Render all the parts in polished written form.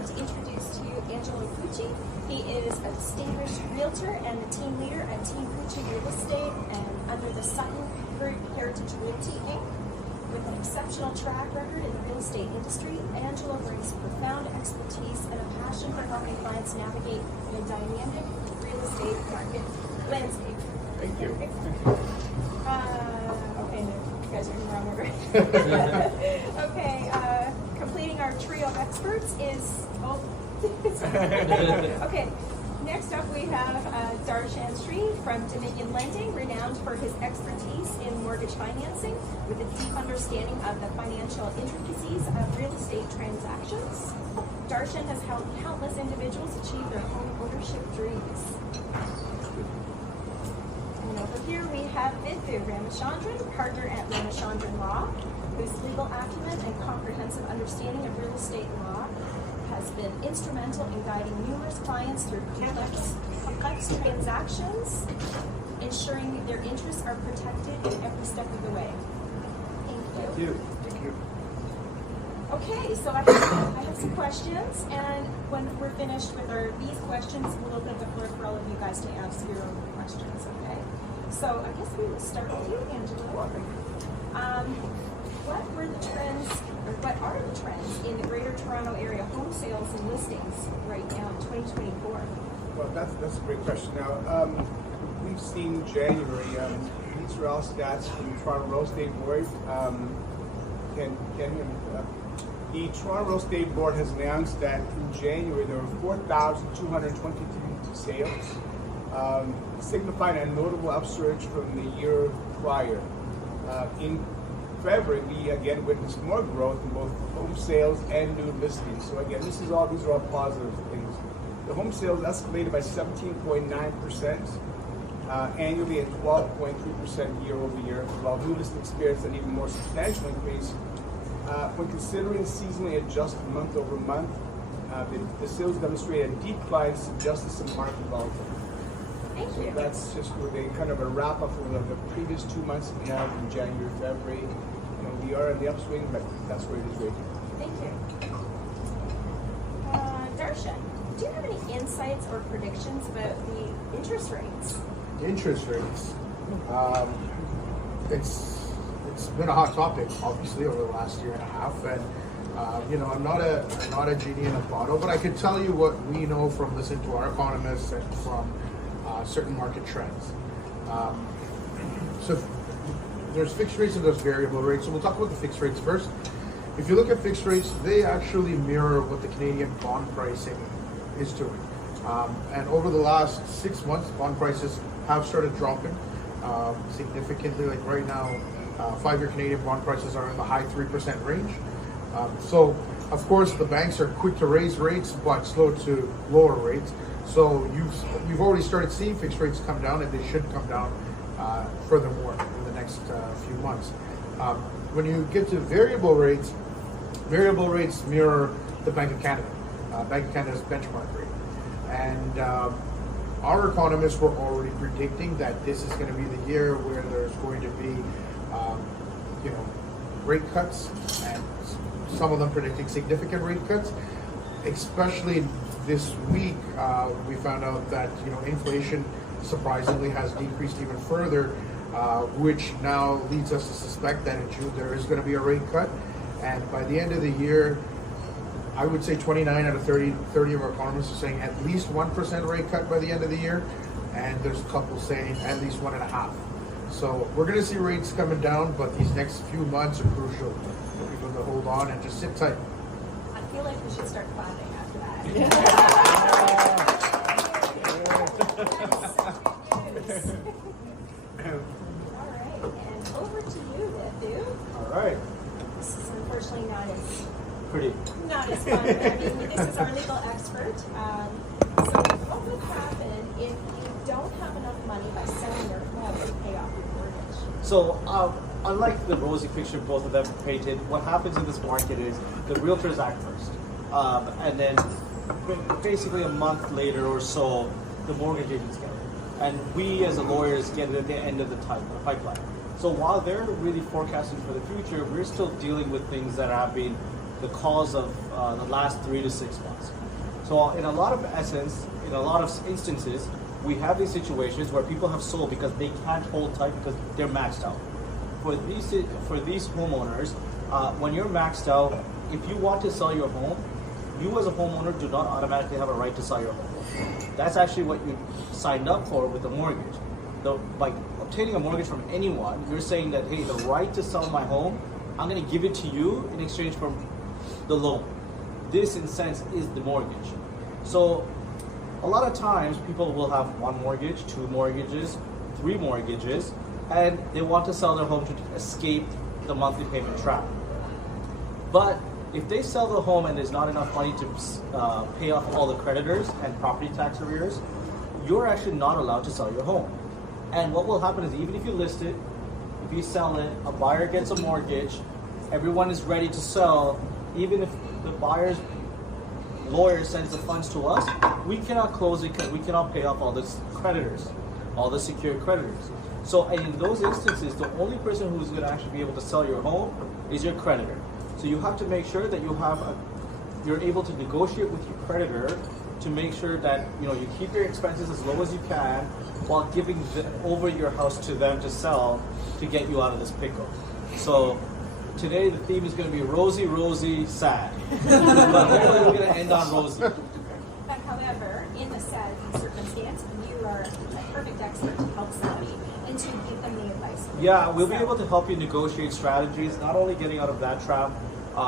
like to introduce to you Angelo Pucci. He is a distinguished realtor and the team leader at Team Pucci Real Estate and under the Sutton Group Heritage Realty Inc. With an exceptional track record in the real estate industry, Angelo brings profound expertise and a passion for helping clients navigate a dynamic real estate market landscape. Thank you. Okay, no, you guys are in the wrong order. Okay, completing our trio of experts is, okay, next up we have Darshan Sri from Dominion Lending, renowned for his expertise in mortgage financing with a deep understanding of the financial intricacies of real estate transactions. Darshan has helped countless individuals achieve their home ownership dreams. And over here we have Vithu Ramachandran, partner at Ramachandran Law, whose legal acumen and comprehensive understanding of real estate law has been instrumental in guiding numerous clients through complex transactions, ensuring their interests are protected in every step of the way. Thank you. Thank you. Okay, so I have some questions, and when we're finished with these questions, we'll open the floor for all of you guys to ask your own questions, okay? So I guess we will start with you, Angela. What were the trends, or what are the trends in the Greater Toronto Area home sales and listings right now in 2024? Well, that's a great question. Now, we've seen January. These are all stats from the Toronto Real Estate Board. The Toronto Real Estate Board has announced that in January there were 4,223 sales, signifying a notable upsurge from the year prior. In February, we again witnessed more growth in both home sales and new listings. So again, these are all positive things. The home sales escalated by 17.9% annually and 12.3% year over year, while new listings experienced an even more substantial increase. When considering seasonally adjusted month over month, the sales demonstrated a decline suggesting some market volatility. Thank you. So that's just kind of a wrap up of the previous 2 months we had in January, February. We are in the upswing, but that's where it is right now. Thank you. Darshan, do you have any insights or predictions about the interest rates? Interest rates. It's been a hot topic, obviously, over the last year and a half, and I'm not a genie in a bottle, but I can tell you what we know from listening to our economists and from certain market trends. So there's fixed rates and there's variable rates. So we'll talk about the fixed rates first. If you look at fixed rates, they actually mirror what the Canadian bond pricing is doing. And over the last 6 months, bond prices have started dropping significantly. Like right now, 5-year Canadian bond prices are in the high 3% range. So of course the banks are quick to raise rates but slow to lower rates. So you've already started seeing fixed rates come down, and they should come down furthermore in the next few months. When you get to variable rates mirror the Bank of Canada. Bank of Canada's benchmark rate. And our economists were already predicting that this is going to be the year where there's going to be rate cuts, and some of them predicting significant rate cuts. Especially this week, we found out that inflation surprisingly has decreased even further, which now leads us to suspect that in June there is going to be a rate cut. And by the end of the year, I would say 29 out of 30 of our economists are saying at least 1% rate cut by the end of the year, and there's a couple saying at least 1.5%. So we're going to see rates coming down, but these next few months are crucial for people to hold on and just sit tight. I feel like we should start clapping after that. Yes. All right, and over to you, Vithu. All right. This is unfortunately not as fun. I mean, this is our legal expert. So what would happen if you don't have enough money by selling your home to pay off your mortgage? So unlike the rosy picture both of them painted, what happens in this market is the realtors act first. And then basically a month later or so, the mortgage agents get it. And we as lawyers get it at the end of the pipeline. So while they're really forecasting for the future, we're still dealing with things that have been the cause of the last 3 to 6 months. So in a lot of instances, we have these situations where people have sold because they can't hold tight because they're maxed out. For these homeowners, when you're maxed out, if you want to sell your home, you as a homeowner do not automatically have a right to sell your home. That's actually what you signed up for with the mortgage. By obtaining a mortgage from anyone, you're saying that, hey, the right to sell my home, I'm going to give it to you in exchange for the loan. This, in a sense, is the mortgage. So a lot of times people will have 1 mortgage, 2 mortgages, 3 mortgages, and they want to sell their home to escape the monthly payment trap. But if they sell the home and there's not enough money to pay off all the creditors and property tax arrears, you're actually not allowed to sell your home. And what will happen is, even if you list it, if you sell it, a buyer gets a mortgage, everyone is ready to sell, even if the buyer's lawyer sends the funds to us, we cannot close it because we cannot pay off all the creditors, all the secured creditors. So in those instances, the only person who's going to actually be able to sell your home is your creditor. So you have to make sure that you're able to negotiate with your creditor to make sure that you keep your expenses as low as you can while giving over your house to them to sell to get you out of this pickle. So today the theme is going to be rosy, rosy, sad. But hopefully we're going to end on rosy. But however, in the sad circumstance, you are a perfect expert to help somebody and to give them the advice. Yeah, we'll be able to help you negotiate strategies, not only getting out of that trap,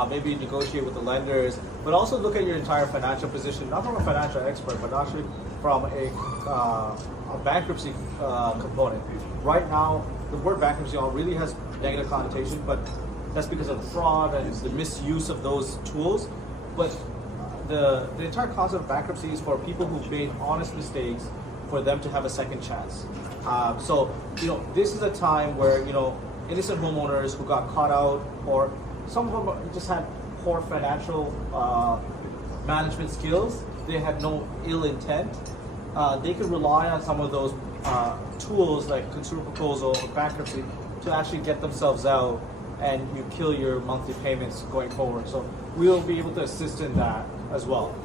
maybe negotiate with the lenders, but also look at your entire financial position, not from a financial expert, but actually from a bankruptcy component. Right now, the word bankruptcy really has negative connotation, but that's because of the fraud and the misuse of those tools. But the entire concept of bankruptcy is for people who've made honest mistakes, for them to have a second chance. So this is a time where innocent homeowners who got caught out, or some of them just had poor financial management skills, they had no ill intent, they could rely on some of those tools like consumer proposal or bankruptcy to actually get themselves out, and you kill your monthly payments going forward. So we'll be able to assist in that as well.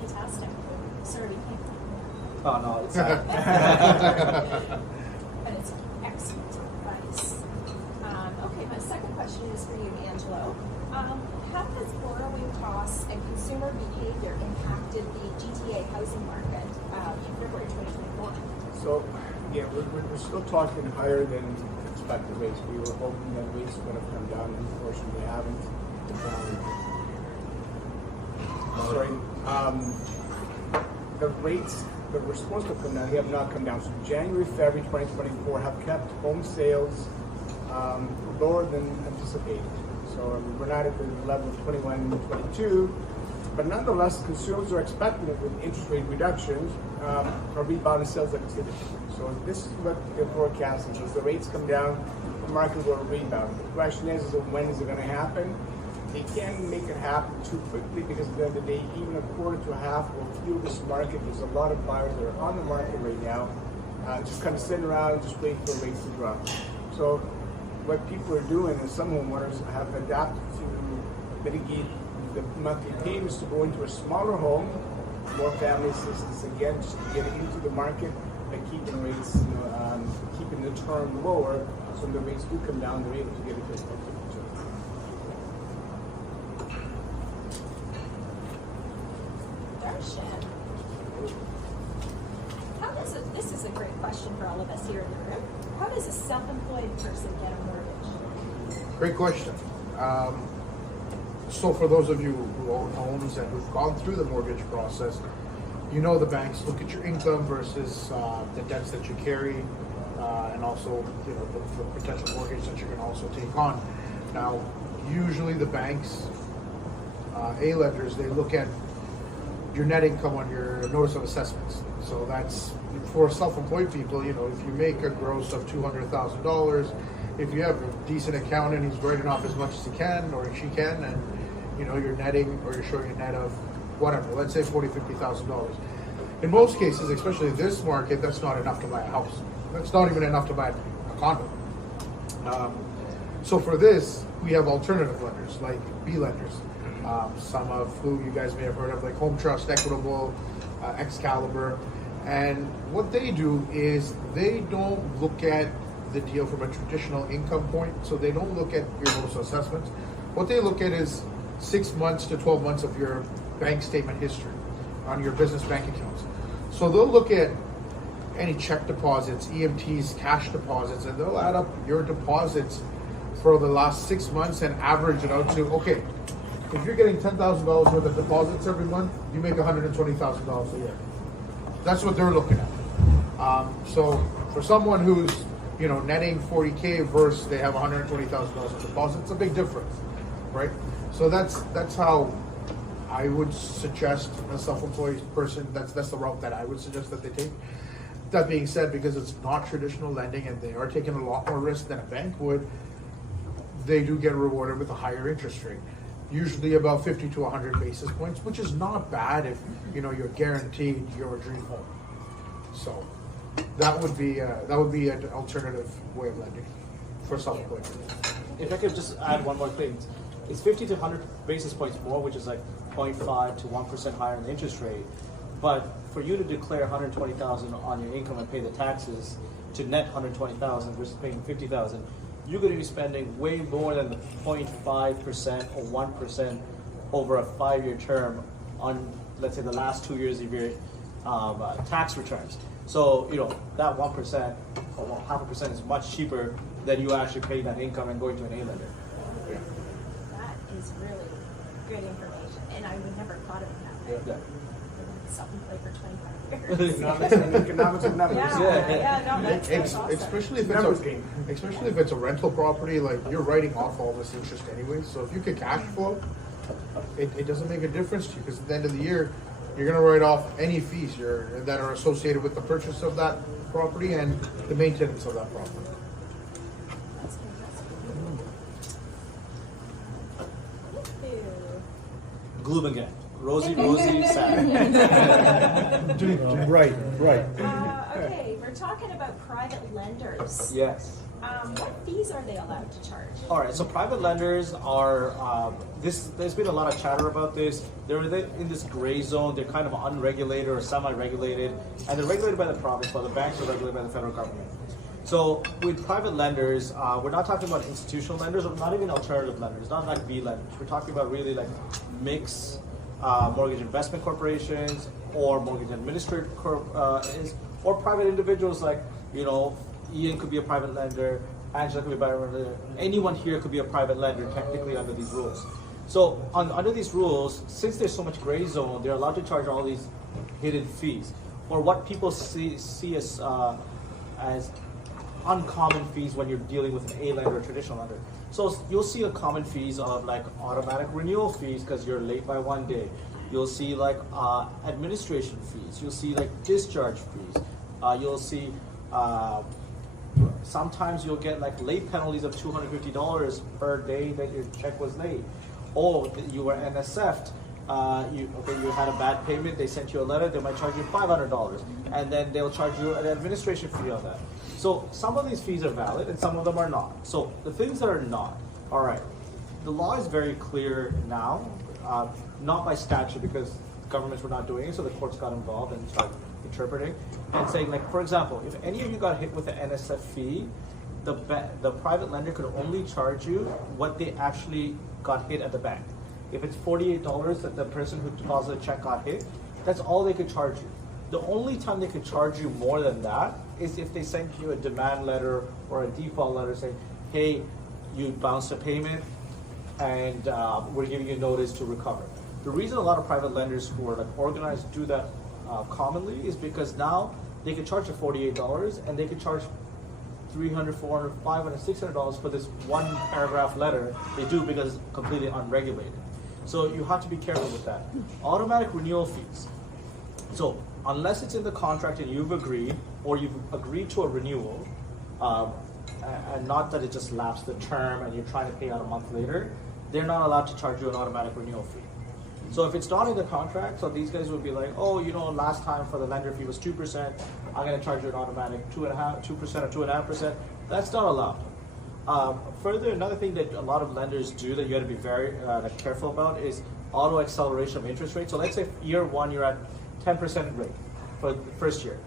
Fantastic. Sorry, we can't. Oh no, it's But it's excellent advice. Okay, my second question is for you, Angelo. How has borrowing costs and consumer behavior impacted the GTA housing market in February 2024? So, yeah, we're still talking higher than expected rates. We were hoping that rates would have come down, unfortunately they haven't. The rates that were supposed to come down, they have not come down. So January, February 2024 have kept home sales lower than anticipated. So we're not at the level of 21, 22, but nonetheless, consumers are expecting it with interest rate reductions, a rebound in sales activity. So this is what they're forecasting. As the rates come down, the market will rebound. The question is when is it going to happen? They can't make it happen too quickly because at the end of the day, even a quarter to a half will fuel this market. There's a lot of buyers that are on the market right now, just kind of sitting around and just waiting for rates to drop. So what people are doing is some homeowners have adapted to mitigate the monthly payments to go into a smaller home, more family assistance again, just to get into the market by keeping rates, keeping the term lower. So when the rates do come down, they're able to get a good return. Darshan, this is a great question for all of us here in the room. How does a self-employed person get a mortgage? Great question. So for those of you who own homes and who've gone through the mortgage process, the banks look at your income versus the debts that you carry, and also the potential mortgage that you're going to also take on. Now, usually the banks, lenders, they look at your net income on your notice of assessments. So that's for self-employed people. If you make a gross of $200,000, if you have a decent accountant, he's writing off as much as he can or she can, and you're netting, or you're showing a net of whatever, let's say $50,000. In most cases, especially in this market, that's not enough to buy a house. That's not even enough to buy a condo. So for this, we have alternative lenders like B lenders, some of who you guys may have heard of, like Home Trust, Equitable, Excalibur. And what they do is they don't look at the deal from a traditional income point. So they don't look at your notice of assessments. What they look at is 6 months to 12 months of your bank statement history on your business bank accounts. So they'll look at any check deposits, EMTs, cash deposits, and they'll add up your deposits for the last 6 months and average it out to, okay, if you're getting $10,000 worth of deposits every month, you make $120,000 a year. That's what they're looking at. So for someone who's, netting 40K versus they have $120,000 of deposits, it's a big difference, right? So that's how I would suggest a self-employed person, that's the route that I would suggest that they take. That being said, because it's not traditional lending and they are taking a lot more risk than a bank would, they do get rewarded with a higher interest rate. Usually about 50 to 100 basis points, which is not bad if you're guaranteed your dream home. So that would be an alternative way of lending for self-employed. If I could just add one more thing, it's 50 to 100 basis points more, which is like 0.5 to 1% higher in the interest rate. But for you to declare 120,000 on your income and pay the taxes to net 120,000 versus paying 50,000, you're going to be spending way more than the 0.5% or 1% over a 5-year term on, let's say, the last 2 years of your tax returns. So, that 1% or 0.5% is much cheaper than you actually paying that income and going to an A lender. Yeah. That is really good information, and I would never thought of it that way. Yeah. Self-employed for 25 years. Economics of numbers. No, that's awesome. Especially if Numbers game. especially if it's a rental property, like you're writing off all this interest anyway. So if you could cash flow, it doesn't make a difference to you, because at the end of the year, you're gonna write off any fees that are associated with the purchase of that property and the maintenance of that property. That's fantastic. Thank you. Gloom again. Rosy, sad. Right. Okay, we're talking about private lenders. Yes. What fees are they allowed to charge? All right, so private lenders are, there's been a lot of chatter about this. They're in this gray zone. They're kind of unregulated or semi-regulated, and they're regulated by the province, while the banks are regulated by the federal government. So with private lenders, we're not talking about institutional lenders, or not even alternative lenders, not like B lenders. We're talking about really like mixed mortgage investment corporations or mortgage administrator or private individuals like, Ian could be a private lender, Angela could be a private lender, anyone here could be a private lender technically under these rules. So under these rules, since there's so much gray zone, they're allowed to charge all these hidden fees, or what people see as uncommon fees when you're dealing with an A lender or traditional lender. So you'll see a common fees of like automatic renewal fees because you're late by 1 day. You'll see like administration fees. You'll see like discharge fees. You'll see sometimes you'll get like late penalties of $250 per day that your check was late. Or you were NSF'd. You had a bad payment, they sent you a letter, they might charge you $500, and then they'll charge you an administration fee on that. So some of these fees are valid and some of them are not. So the things that are not, all right, the law is very clear now, not by statute because governments were not doing it, so the courts got involved and started interpreting and saying, like, for example, if any of you got hit with an NSF fee, the private lender could only charge you what they actually got hit at the bank. If it's $48 that the person who deposited a check got hit, that's all they could charge you. The only time they could charge you more than that is if they sent you a demand letter or a default letter saying, hey, you bounced a payment and we're giving you notice to recover. The reason a lot of private lenders who are like organized do that commonly is because now they can charge you $48 and they can charge $300, $400, $500, $600 for this one paragraph letter. They do because it's completely unregulated. So you have to be careful with that. Automatic renewal fees. So unless it's in the contract and you've agreed, or you've agreed to a renewal, and not that it just lapsed the term and you're trying to pay out a month later, they're not allowed to charge you an automatic renewal fee. So if it's not in the contract, so these guys would be like, oh, last time for the lender fee was 2%, I'm going to charge you an automatic 2% or 2.5%. That's not allowed. Further, another thing that a lot of lenders do that you got to be very careful about is auto acceleration of interest rates. So let's say year one you're at 10% rate for the first year.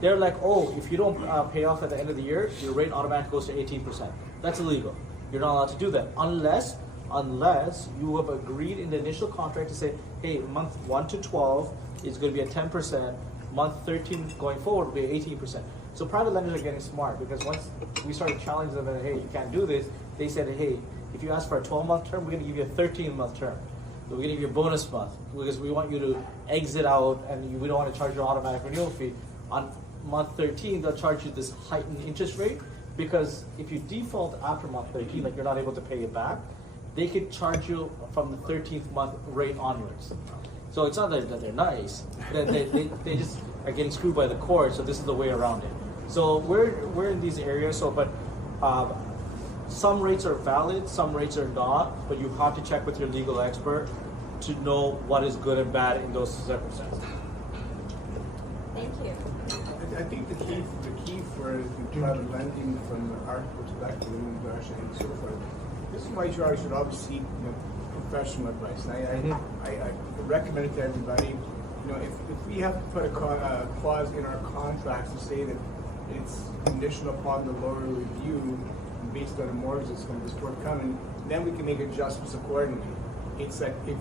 They're like, oh, if you don't pay off at the end of the year, your rate automatically goes to 18%. That's illegal. You're not allowed to do that unless you have agreed in the initial contract to say, hey, month 1 to 12 is going to be at 10%, month 13 going forward will be 18%. So private lenders are getting smart because once we started challenging them that, hey, you can't do this, they said, hey, if you ask for a 12-month term, we're going to give you a 13-month term. So we're going to give you a bonus month because we want you to exit out and we don't want to charge you an automatic renewal fee. On month 13, they'll charge you this heightened interest rate because if you default after month 13, like you're not able to pay it back, they could charge you from the 13th month rate onwards. So it's not that they're nice, they just are getting screwed by the court, so this is the way around it. So we're in these areas, so but some rates are valid, some rates are not, but you have to check with your legal expert to know what is good and bad in those circumstances. Thank you. I think the key for private lending from our perspective, and Darshan and so forth, this is why you should always seek professional advice. And I recommend it to everybody. If we have to put a clause in our contracts to say that it's conditional upon the lawyer review based on a mortgage that's going to be forthcoming, then we can make adjustments accordingly. It's that if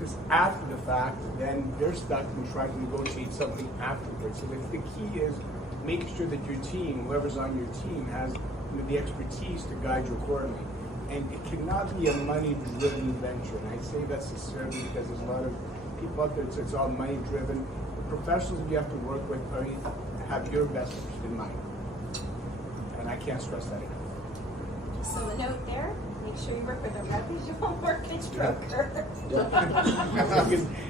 it's after the fact, then they're stuck in trying to negotiate something afterwards. So the key is making sure that your team, whoever's on your team, has the expertise to guide you accordingly. And it cannot be a money-driven venture. And I say that sincerely because there's a lot of people out there, it's all money-driven. The professionals you have to work with have your best interest in mind. And I can't stress that enough. So the note there, make sure you work with a reputable mortgage broker.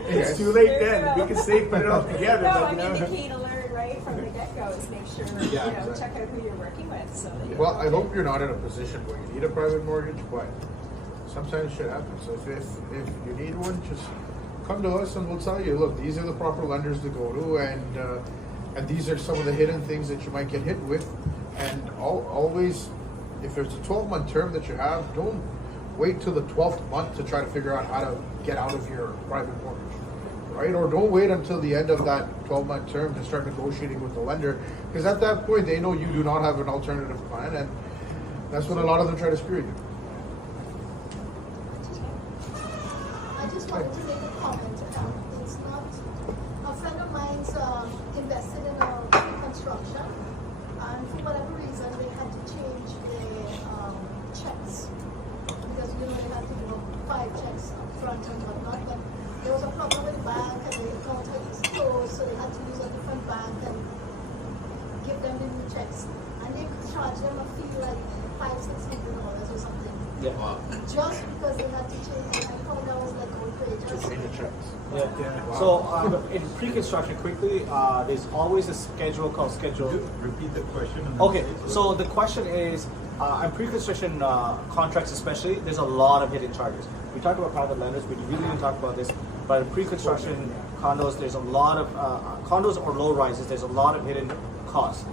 It's too late then. We can save put it all together. No, but, I mean the key to learn right from the get-go is make sure exactly. check out who you're working with. So that you're Well, I hope you're not in a position where you need a private mortgage, but sometimes shit happens. So if you need one, just come to us and we'll tell you, look, these are the proper lenders to go to, and these are some of the hidden things that you might get hit with. And always, if there's a 12-month term that you have, don't wait till the 12th month to try to figure out how to get out of your private mortgage, right? Or don't wait until the end of that 12-month term to start negotiating with the lender, because at that point they know you do not have an alternative plan, and that's when a lot of them try to screw you. I just wanted to make a comment. It's not a friend of mine's invested in a construction, and for whatever reason they had to change their checks because they had to do 5 checks up front and whatnot. But there was a problem with the bank and the counter is closed, so they had to use a different bank and give them the new checks, and they could charge them a fee like $500-$600 or something. Yeah. Just because they had to change it. I thought that was like outrageous. Change the checks. Yeah. So in pre-construction, quickly, there's always a schedule called schedule. Repeat the question. Okay, so the question is, on pre-construction contracts especially, there's a lot of hidden charges. We talked about private lenders, we really didn't talk about this, but in pre-construction condos, there's a lot of, condos or low-rises, there's a lot of hidden costs.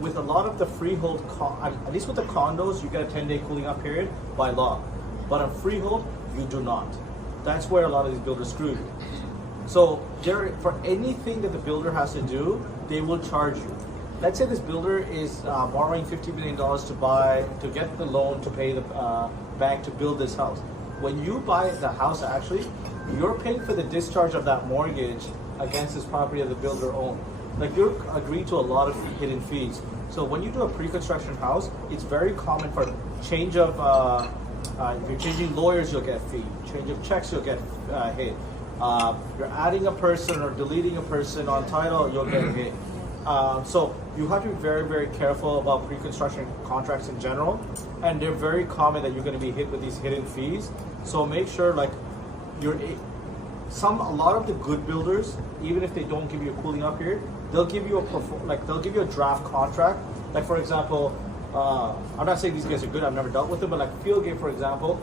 With a lot of the freehold, at least with the condos, you get a 10-day cooling off period by law. But on freehold, you do not. That's where a lot of these builders screw you. So for anything that the builder has to do, they will charge you. Let's say this builder is borrowing $50 million to get the loan to pay the bank to build this house. When you buy the house, actually, you're paying for the discharge of that mortgage against this property that the builder owned. Like you're agreeing to a lot of hidden fees. So when you do a pre-construction house, it's very common for change of, if you're changing lawyers, you'll get a fee. Change of checks, you'll get hit. You're adding a person or deleting a person on title, you'll get hit. So you have to be very, very careful about pre-construction contracts in general, and they're very common that you're going to be hit with these hidden fees. So make sure, like, a lot of the good builders, even if they don't give you a cooling off period, they'll give you a draft contract. Like for example, I'm not saying these guys are good. I've never dealt with them, but like Fieldgate, for example,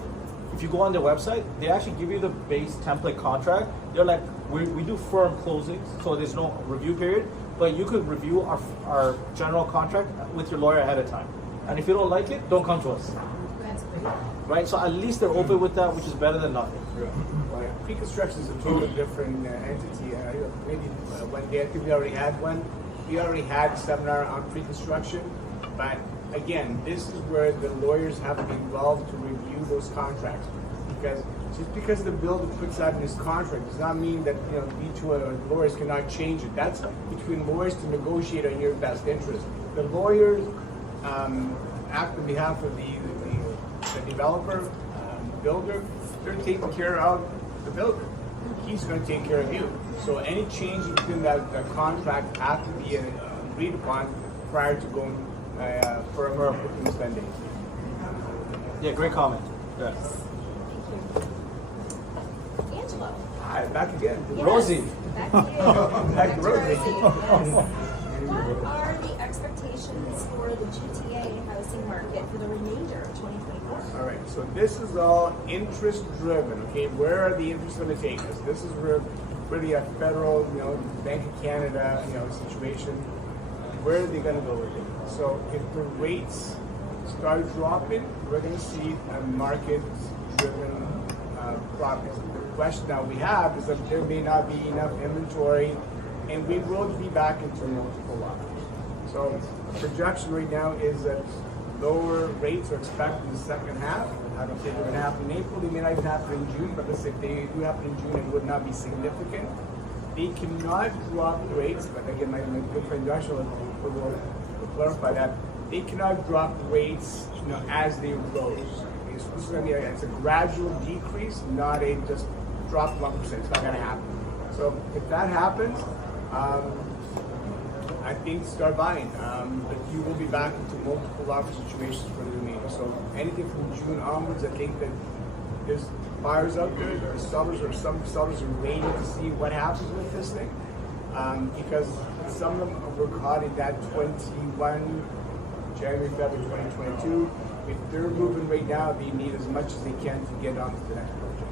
if you go on their website, they actually give you the base template contract. They're like, we do firm closings, so there's no review period, but you could review our general contract with your lawyer ahead of time. And if you don't like it, don't come to us. That's great. Right? So at least they're open with that, which is better than nothing. Well, pre-construction is a totally different entity. Maybe one day, I think we already had one. We already had a seminar on pre-construction, but again, this is where the lawyers have to be involved to review those contracts. Because just because the builder puts out in his contract does not mean that we two lawyers cannot change it. That's between lawyers to negotiate on your best interest. The lawyers act on behalf of the developer, builder. They're taking care of the builder. He's going to take care of you. So any change within that contract has to be agreed upon prior to going for a booking spending. Yeah, great comment. Yeah. Thank you. Angelo. Hi, back again. Yes. Rosie. Back to you. Back to Rosie. Yes. What are the expectations for the GTA housing market for the remainder of 2024? All right, so this is all interest driven, okay? Where are the interests going to take us? This is really a federal, Bank of Canada, situation. Where are they going to go with it? So if the rates start dropping, we're going to see a market driven progress. The question that we have is that there may not be enough inventory and we will be back into multiple offers. So the projection right now is that lower rates are expected in the second half. I don't think they're going to happen in April. They may not even happen in June, but let's say if they do happen in June, it would not be significant. They cannot drop rates, but again, my good friend Darshan will clarify that. They cannot drop rates, as they rose. Okay, so this is going to be it's a gradual decrease, not a just drop 1%. It's not going to happen. So if that happens, I think start buying. But you will be back into multiple offer situations for the remainder. So anything from June onwards, I think that there's buyers out there, there are sellers, or some sellers are waiting to see what happens with this thing. Because some of them were caught in that 21 January, February 2022. If they're moving right now, they need as much as they can to get on to the next project.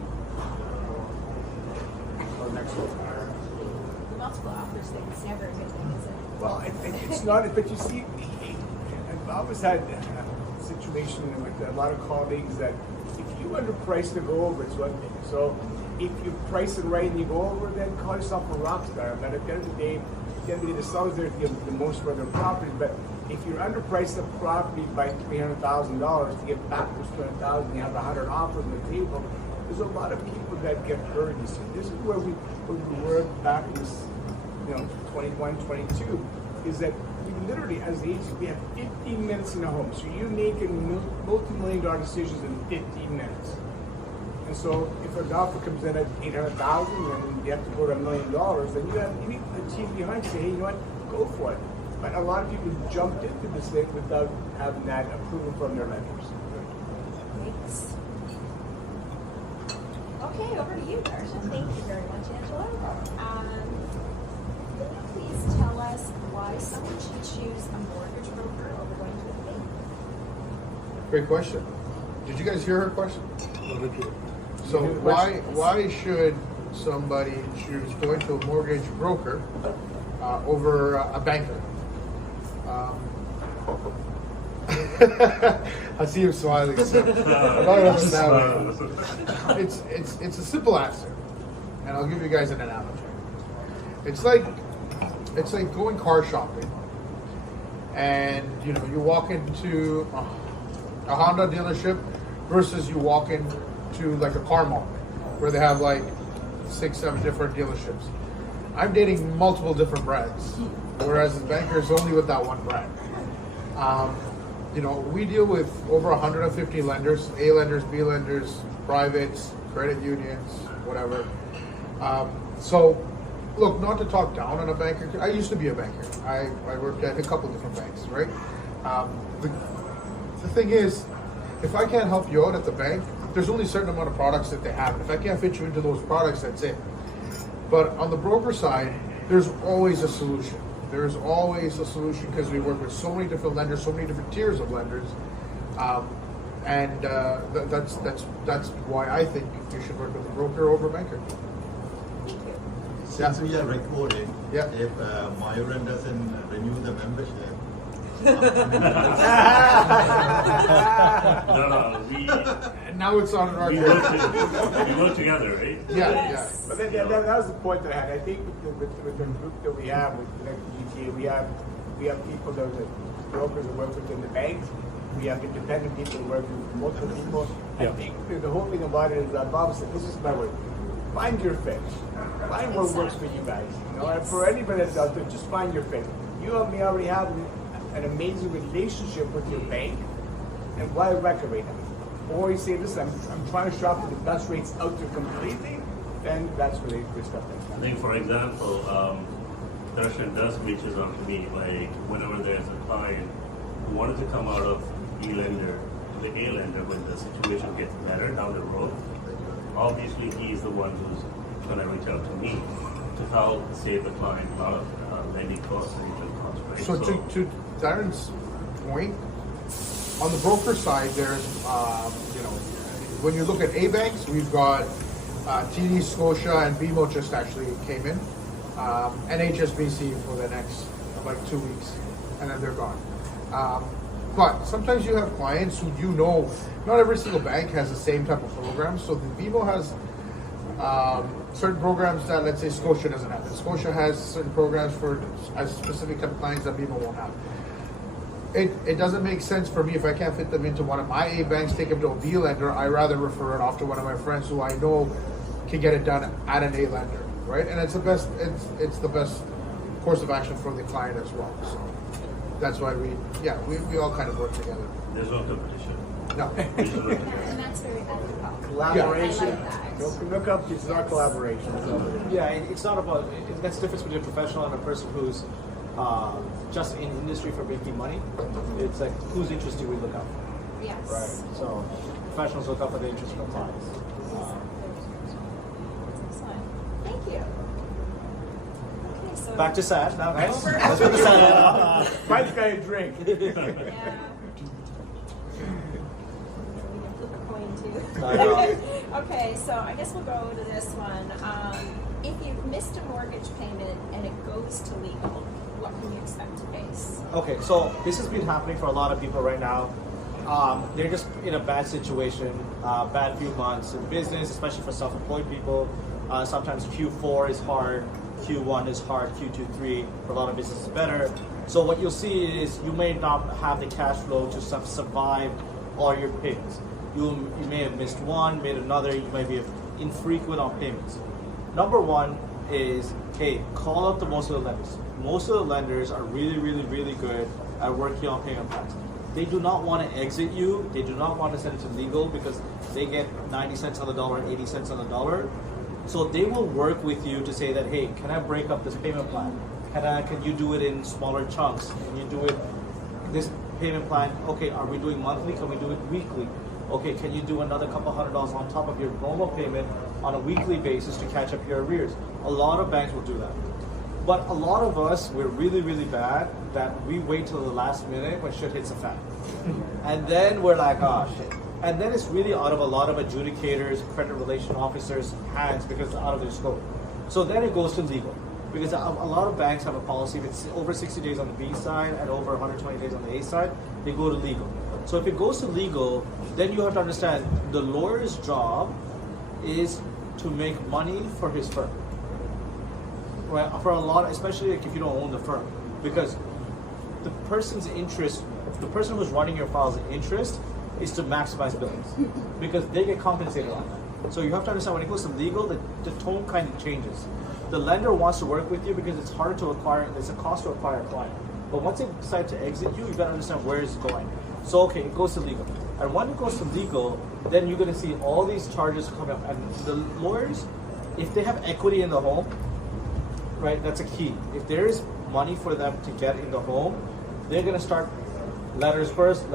Or next one. Multiple offers thing is never a good thing, is it? Well, it's not, but you see, I've always had a situation with a lot of colleagues that if you underprice to go over, it's one thing. So if you price it right and you go over, then call yourself a rock star. But at the end of the day, the seller's there to get the most for their property. But if you're underpriced the property by $300,000 to get back those $200,000, you have 100 offers on the table. There's a lot of people that get hurt. You see, this is where we were back in this, 21, 22, is that we literally, as agents, we have 15 minutes in a home. So you're making multi-million-dollar decisions in 15 minutes. And so if an offer comes in at $800,000 and you have to go to $1 million, then you need the team behind you say, hey, you know what, go for it. But a lot of people jumped into this thing without having that approval from their lenders. Thanks. Okay, over to you, Darshan. Thank you very much, Angela. Can you please tell us why someone should choose a mortgage broker over going to a bank? Great question. Did you guys hear her question? So You hear the why should somebody choose going to a mortgage broker over a banker? I see him smiling. So it's a simple answer, and I'll give you guys an analogy. It's like going car shopping, and you walk into a Honda dealership versus you walk into like a car mall where they have like 6-7 different dealerships. I'm dating multiple different brands, whereas the banker is only with that one brand. We deal with over 150 lenders, A lenders, B lenders, privates, credit unions, whatever. So, look, not to talk down on a banker. I used to be a banker. I worked at a couple different banks, right? The thing is, if I can't help you out at the bank, there's only a certain amount of products that they have. If I can't fit you into those products, that's it. But on the broker side, there's always a solution. There's always a solution because we work with so many different lenders, so many different tiers of lenders, that's why I think you should work with a broker over a banker. Since we are recording, Yeah. if Myron doesn't renew the membership, No, And now it's on our. we work together, right? Yeah, Yes. But that was the point that I had. I think with the group that we have with the CGTA, we have people that are brokers that work within the banks. We have independent people who work with multiple people. I think the whole thing about it is that Bob said, this is my word. Find your fit. Find what works for you guys. You know, and for anybody that's out there, just find your fit. You and me already have an amazing relationship with your bank, and why recommend them? Or you say, listen, I'm trying to shop for the best rates out there completely, then that's where they stuff I that. think, for example, Darshan does reaches out to me, like whenever there's a client who wanted to come out of E-lender to the A-lender when the situation gets better down the road. Obviously, he's the one who's going to reach out to me to help save the client a lot of lending costs and interest costs, right? So to Darren's point, on the broker side, there's, when you look at A banks, we've got TD, Scotia, and BMO just actually came in, and HSBC for the next like 2 weeks, and then they're gone. But sometimes you have clients who not every single bank has the same type of program. So the BMO has certain programs that, let's say, Scotia doesn't have. And Scotia has certain programs for a specific type of clients that BMO won't have. It doesn't make sense for me if I can't fit them into one of my A banks, take them to a B lender. I rather refer it off to one of my friends who I know can get it done at an A lender, right? And it's the best. It's the best course of action for the client as well. So that's why we all kind of work together. There's no competition. No. We just work together. And that's very ethical. Collaboration. I like that. No company, it's not collaboration. So. Yeah, it's not about. That's the difference between a professional and a person who's just in industry for making money. It's like whose interest do we look out for? Yes. Right. So professionals look out for the interest of their clients. Excellent. Thank you. Okay, so Back to sad now, guys. Over. Let's put the sad on. Find guy a drink. Yeah. We can flip a coin too. I know. Okay, so I guess we'll go to this one. If you've missed a mortgage payment and it goes to legal, what can you expect to face? Okay, so this has been happening for a lot of people right now. They're just in a bad situation, bad few months in business, especially for self-employed people. Sometimes Q4 is hard, Q1 is hard, Q2, 3 for a lot of businesses is better. So what you'll see is you may not have the cash flow to survive all your payments. You may have missed one, made another, you may be infrequent on payments. Number one is, hey, call up most of the lenders. Most of the lenders are really, really, really good at working on payment plans. They do not want to exit you. They do not want to send it to legal because they get 90 cents on the dollar and 80 cents on the dollar. So they will work with you to say that, hey, can I break up this payment plan? Can you do it in smaller chunks? Can you do it this payment plan? Okay, are we doing monthly? Can we do it weekly? Okay, can you do another couple $100 on top of your normal payment on a weekly basis to catch up your arrears? A lot of banks will do that. But a lot of us, we're really, really bad that we wait till the last minute when shit hits the fan. And then we're like, oh shit. And then it's really out of a lot of adjudicators, credit relation officers' hands because it's out of their scope. So then it goes to legal. Because a lot of banks have a policy, if it's over 60 days on the B side and over 120 days on the A side, they go to legal. So if it goes to legal, then you have to understand the lawyer's job is to make money for his firm. Right? For a lot, especially like if you don't own the firm. Because the person's interest, the person who's running your file's interest is to maximize billings. Because they get compensated on that. So you have to understand when it goes to legal, the tone kind of changes. The lender wants to work with you because it's hard to acquire, it's a cost to acquire a client. But once they decide to exit you, you've got to understand where it's going. So okay, it goes to legal. And when it goes to legal, then you're going to see all these charges come up. And the lawyers, if they have equity in the home, right, that's a key. If there is money for them to get in the home, they're going to start letters first,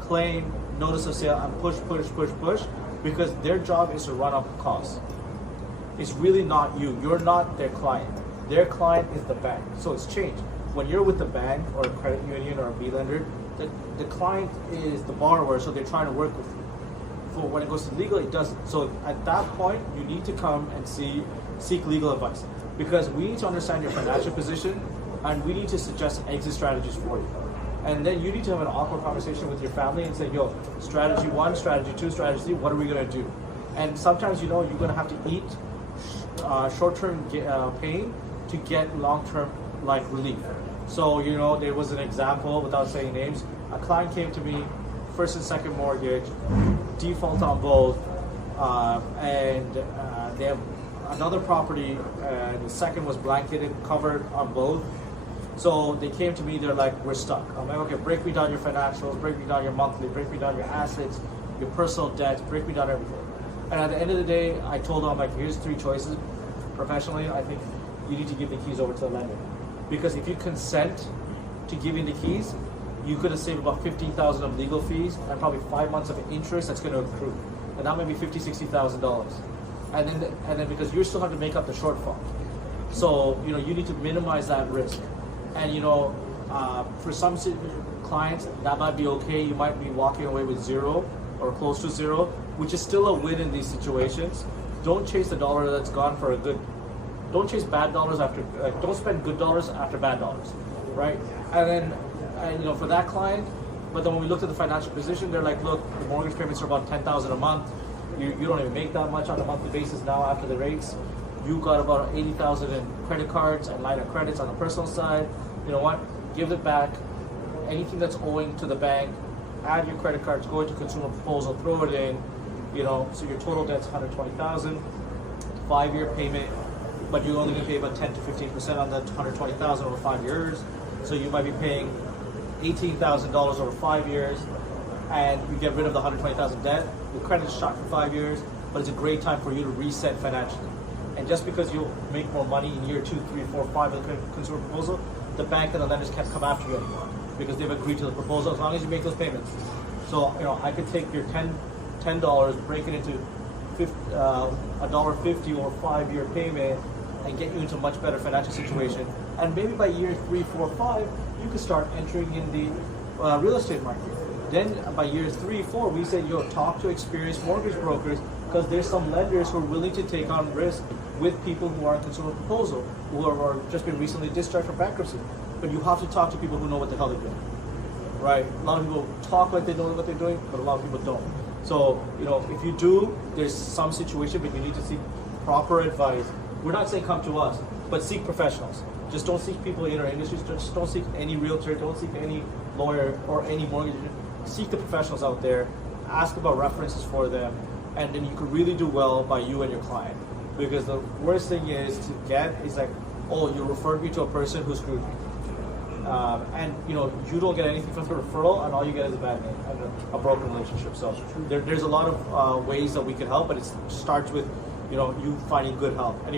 claim, notice of sale, and push, because their job is to run up costs. It's really not you. You're not their client. Their client is the bank. So it's changed. When you're with the bank or a credit union or a B lender, the client is the borrower, so they're trying to work with you. For when it goes to legal, it doesn't. So at that point, you need to come and seek legal advice. Because we need to understand your financial position. and we need to suggest exit strategies for you. And then you need to have an awkward conversation with your family and say, yo, strategy 1, strategy 2, strategy 3, what are we going to do? And sometimes, you're going to have to eat short-term pain to get long-term relief. So, there was an example, without saying names, a client came to me, first and second mortgage, default on both, and they have another property, the second was blanketed, covered on both. So they came to me, they're like, we're stuck. I'm like, okay, break me down your financials, break me down your monthly, break me down your assets, your personal debts, break me down everything. And at the end of the day, I told them, I'm like, here's 3 choices. Professionally, I think you need to give the keys over to the lender. Because if you consent to giving the keys, you could have saved about $15,000 of legal fees and probably 5 months of interest that's going to accrue. And that may be $50,000, $60,000. And then because you still have to make up the shortfall. So, you need to minimize that risk. And for some clients, that might be okay. You might be walking away with 0 or close to 0, which is still a win in these situations. Don't chase the dollar that's gone for a good. Don't chase bad dollars after. Don't spend good dollars after bad dollars, right? And then, for that client, but then when we looked at the financial position, they're like, look, the mortgage payments are about $10,000 a month. You don't even make that much on a monthly basis now after the rates. You got about $80,000 in credit cards and line of credits on the personal side. You know what? Give it back. Anything that's owing to the bank, add your credit cards, go into consumer proposal, throw it in. So your total debt's $120,000, 5-year payment, but you're only going to pay about 10 to 15% on that $120,000 over 5 years. So you might be paying $18,000 over 5 years, and you get rid of the $120,000 debt. Your credit's shot for 5 years, but it's a great time for you to reset financially. And just because you'll make more money in year 2, 3, 4, 5 of the consumer proposal, the bank and the lenders can't come after you anymore because they've agreed to the proposal as long as you make those payments. So, I could take your $10, break it into $1.50 or 5-year payment and get you into a much better financial situation. And maybe by year 3, 4, 5, you could start entering in the real estate market. Then by year 3, 4, we said, talk to experienced mortgage brokers because there's some lenders who are willing to take on risk with people who are in consumer proposal, who are just been recently discharged from bankruptcy. But you have to talk to people who know what the hell they're doing, right? A lot of people talk like they know what they're doing, but a lot of people don't. So, if you do, there's some situation, but you need to seek proper advice. We're not saying come to us, but seek professionals. Just don't seek people in our industry. Just don't seek any realtor. Don't seek any lawyer or any mortgage. Seek the professionals out there. Ask about references for them, and then you could really do well by you and your client. Because the worst thing is like, oh, you referred me to a person who screwed me. And you don't get anything from the referral, and all you get is a bad name and a broken relationship. So there's a lot of ways that we can help, but it starts with you finding good help. And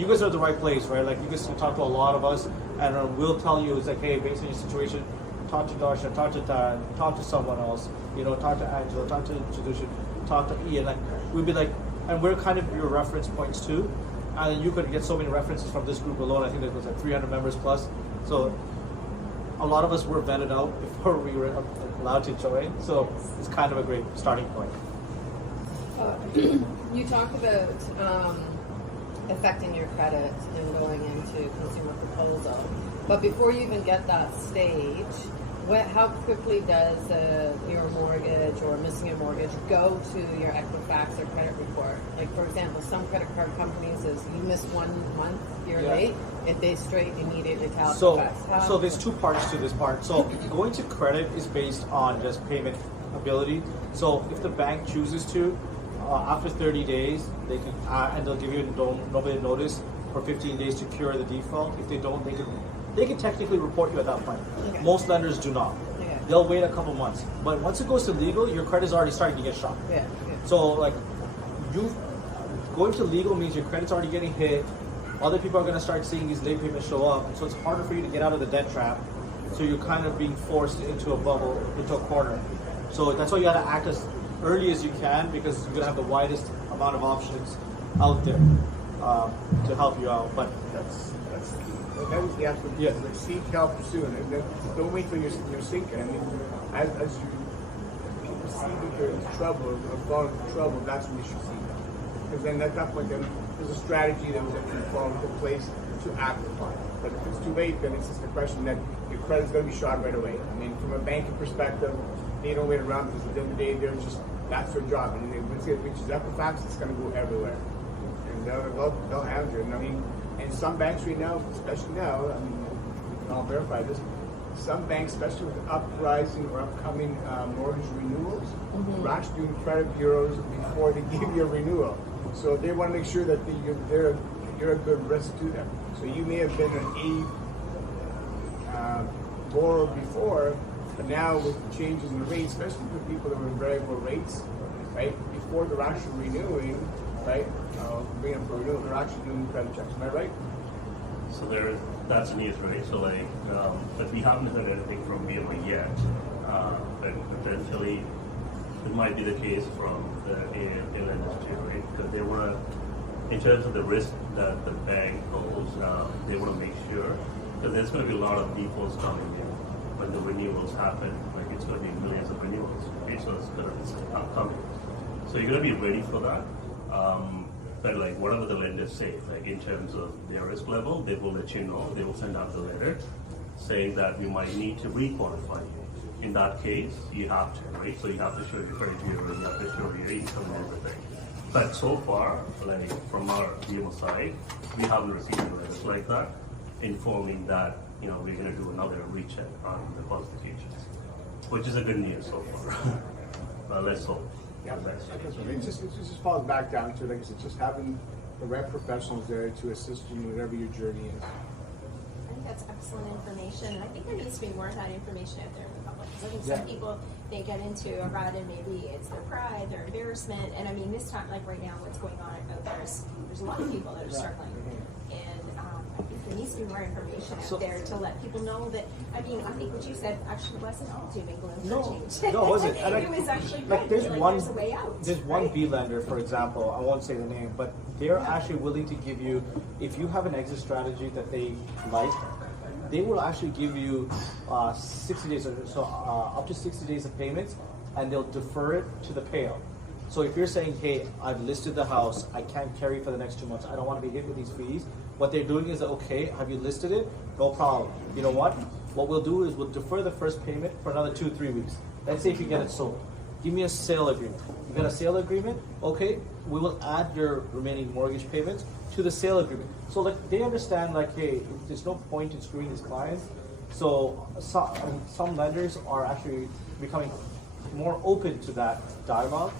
you guys are at the right place, right? Like, you guys can talk to a lot of us, and we'll tell you, it's like, hey, based on your situation, talk to Darshan, talk to Dan, talk to someone else. Talk to Angela, talk to Darshan, talk to Ian. Like, we'd be like, and we're kind of your reference points too. And you could get so many references from this group alone. I think there was like 300 members plus. So a lot of us were vetted out before we were allowed to join. So it's kind of a great starting point. You talked about affecting your credit and going into consumer proposal. But before you even get that stage, how quickly does your mortgage or missing a mortgage go to your Equifax or credit report? Like, for example, some credit card companies is you miss 1 month, you're late, if they straight immediately tell Equifax. So there's 2 parts to this part. So going to credit is based on just payment ability. So if the bank chooses to, after 30 days, they can, and they'll give you nobody notice for 15 days to cure the default. If they don't, they can technically report you at that point. Okay. Most lenders do not. Okay. They'll wait a couple months. But once it goes to legal, your credit's already starting to get shot. Yeah. So, like, you going to legal means your credit's already getting hit. Other people are going to start seeing these late payments show up. So it's harder for you to get out of the debt trap. So you're kind of being forced into a bubble, into a corner. So that's why you got to act as early as you can, because you're going to have the widest amount of options out there to help you out. But that's that was the absolute like, seek help soon, and don't wait till you're sinking. I mean, as you perceive that you're in trouble or falling into trouble, that's when you should seek help. Because then at that point, then there's a strategy that was actually fall into place to act upon it. But if it's too late, then it's just a question that your credit's going to be shot right away. I mean, from a banking perspective, they don't wait around because at the end of the day, that's their job. And once it reaches Equifax, it's going to go everywhere. And they'll handle it. And I mean, and some banks right now, especially now, I mean, I'll verify this, some banks, especially with uprising or upcoming mortgage renewals, are actually doing credit bureaus before they give you a renewal. So they want to make sure that you're a good risk to them. So you may have been an A borrower before, but now with the changes in the rates, especially for people that were in variable rates, right, before they're actually renewing, right, bring up for renewal, they're actually doing credit checks. Am I right? So that's news, right? So but we haven't heard anything from BMI yet. But potentially it might be the case from the AL industry, right? Because they want to, in terms of the risk that the bank holds, they want to make sure, because there's going to be a lot of defaults coming in when the renewals happen. Like it's going to be millions of renewals, okay? So it's upcoming. So you're going to be ready for that. But like whatever the lenders say, like in terms of their risk level, they will let you know. They will send out the letter saying that we might need to re-qualify you. In that case, you have to, right? So you have to show your credit bureau, you have to show your income and everything. But so far, like from our BMO side, we haven't received any letters like that informing that we're going to do another recheck on the qualifications, which is a good news so far. But let's hope. Yeah, it just falls back down to, like I said, just having the right professionals there to assist you in whatever your journey is. I think that's excellent information, and I think there needs to be more of that information out there in the public. Because I think some people, they get into a rut and maybe it's their pride, their embarrassment, and I mean this time, like right now, what's going on out there is there's a lot of people that are struggling, and I think there needs to be more information out there to let people know that. I mean, I think what you said actually wasn't all doom and gloom for change. No, it wasn't. And it was actually like good. there's There's a way out. There's one B lender, for example. I won't say the name, but they're actually willing to give you, if you have an exit strategy that they like, they will actually give you 60 days, up to 60 days of payments, and they'll defer it to the payout. So if you're saying, hey, I've listed the house, I can't carry for the next 2 months, I don't want to be hit with these fees, what they're doing is, okay, have you listed it? No problem. You know what? What we'll do is we'll defer the first payment for another 2-3 weeks. Let's say if you get it sold. Give me a sale agreement. You got a sale agreement? Okay, we will add your remaining mortgage payments to the sale agreement. So like they understand, like, hey, there's no point in screwing these clients. So some lenders are actually becoming more open to that dialogue,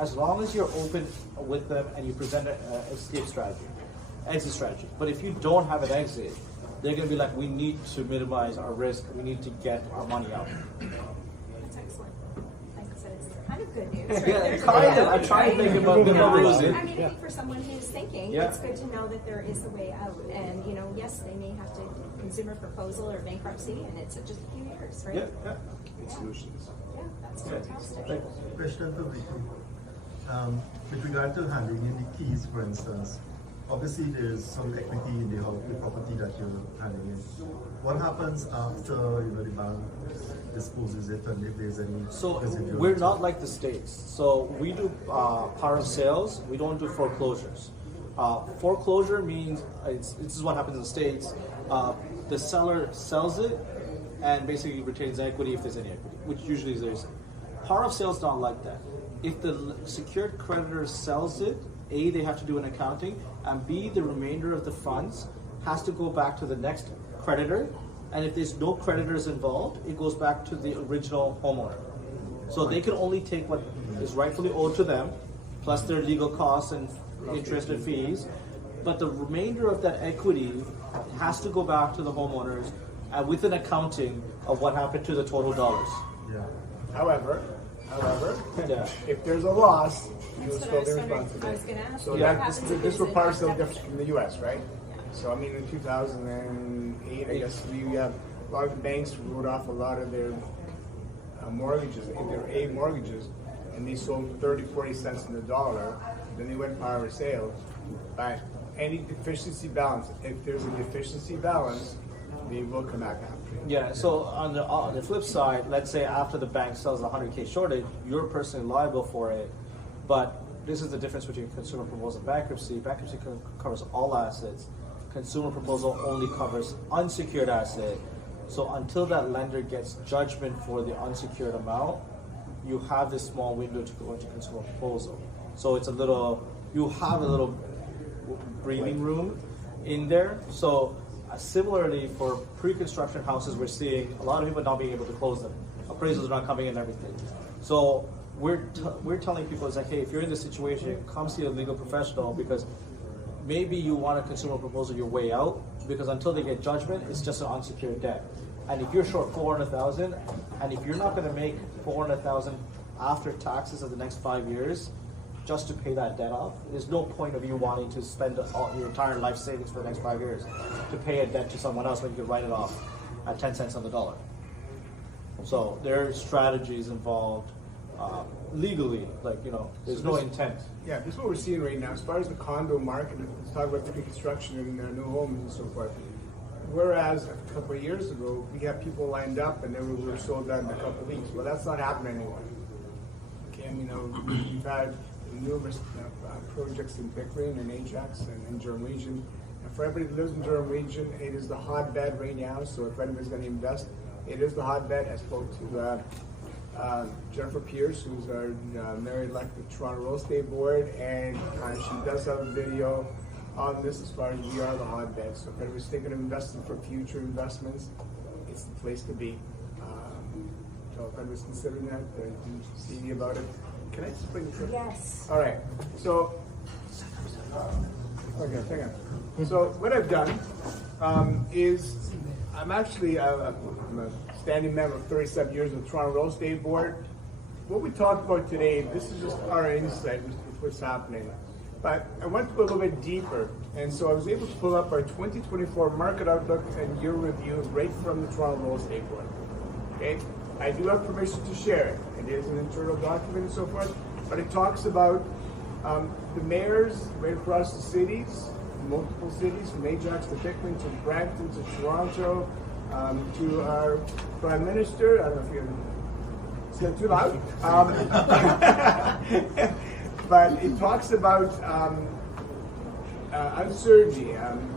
as long as you're open with them and you present an exit strategy. But if you don't have an exit, they're going to be like, we need to minimize our risk. We need to get our money out. That's excellent. Like I said, it's kind of good news. Right? Yeah, kind of. I'm trying to think about minimizing. I mean, I think for someone who's thinking, it's good to know that there is a way out. And, yes, they may have to consumer proposal or bankruptcy, and it's just a few years, right? Yeah. It's solutions. Yeah, that's fantastic. Question for Vithu. With regard to handing in the keys, for instance, obviously there's some equity in the property that you're handing in. What happens after the bank disposes it, and if there's any residual? We're not like the States. So we do power of sales. We don't do foreclosures. Foreclosure means this is what happens in the States. The seller sells it and basically retains equity if there's any equity, which usually is there. Power of sales not like that. If the secured creditor sells it, A, they have to do an accounting, and B, the remainder of the funds has to go back to the next creditor, and if there's no creditors involved, it goes back to the original homeowner. So they can only take what is rightfully owed to them, plus their legal costs and interest and fees, but the remainder of that equity has to go back to the homeowners with an accounting of what happened to the total dollars. Yeah. However, Yeah. if there's a loss, you'll That's still what be I was responsible. going to ask. So What that happens if this it's requires a no different from the U.S., right? So I mean, in 2008, I guess we have a lot of the banks wrote off a lot of their mortgages, their A mortgages, and they sold 30-40 cents in the dollar. Then they went power of sale. But any deficiency balance, if there's a deficiency balance, they will come back after. Yeah, so on the flip side, let's say after the bank sells a 100K shortage, you're personally liable for it. But this is the difference between consumer proposal and bankruptcy. Bankruptcy covers all assets. consumer proposal only covers unsecured asset. So until that lender gets judgment for the unsecured amount, you have this small window to go into consumer proposal. So it's you have a little breathing room in there. So similarly for pre-construction houses, we're seeing a lot of people not being able to close them. Appraisals are not coming in and everything. So we're telling people, it's like, hey, if you're in this situation, come see a legal professional, because maybe you want a consumer proposal your way out, because until they get judgment, it's just an unsecured debt. And if you're short 400,000, and if you're not going to make 400,000 after taxes of the next 5 years, just to pay that debt off, there's no point of you wanting to spend all your entire life savings for the next 5 years to pay a debt to someone else when you can write it off at 10 cents on the dollar. So there are strategies involved legally, there's no intent. Yeah, this is what we're seeing right now. As far as the condo market, let's talk about pre-construction and new homes and so forth. Whereas a couple of years ago, we had people lined up and then we were sold out in a couple of weeks. Well, that's not happening anymore. Okay, and we've had numerous projects in Pickering and Ajax and in Durham Region. And for everybody that lives in Durham Region, it is the hotbed right now. So if anybody's going to invest, it is the hotbed. I spoke to Jennifer Pierce, who's our mayor-elect of Toronto Real Estate Board, and she does have a video on this as far as we are the hotbed. So if anybody's thinking of investing for future investments, it's the place to be. So if anybody's considering that, see me about it. Can I just bring this up? Yes. All right. So, okay, hang on. So what I've done is I'm actually I'm a standing member of 37 years of the Toronto Real Estate Board. What we talked about today, this is just our insight with what's happening. But I went to go a little bit deeper, and so I was able to pull up our 2024 market outlook and year review right from the Toronto Real Estate Board. Okay, I do have permission to share it. It is an internal document and so forth, but it talks about the mayors right across the cities, multiple cities, from Ajax to Pickering to Brampton to Toronto, to our Prime Minister. I don't know if you're saying too loud. But it talks about uncertainty,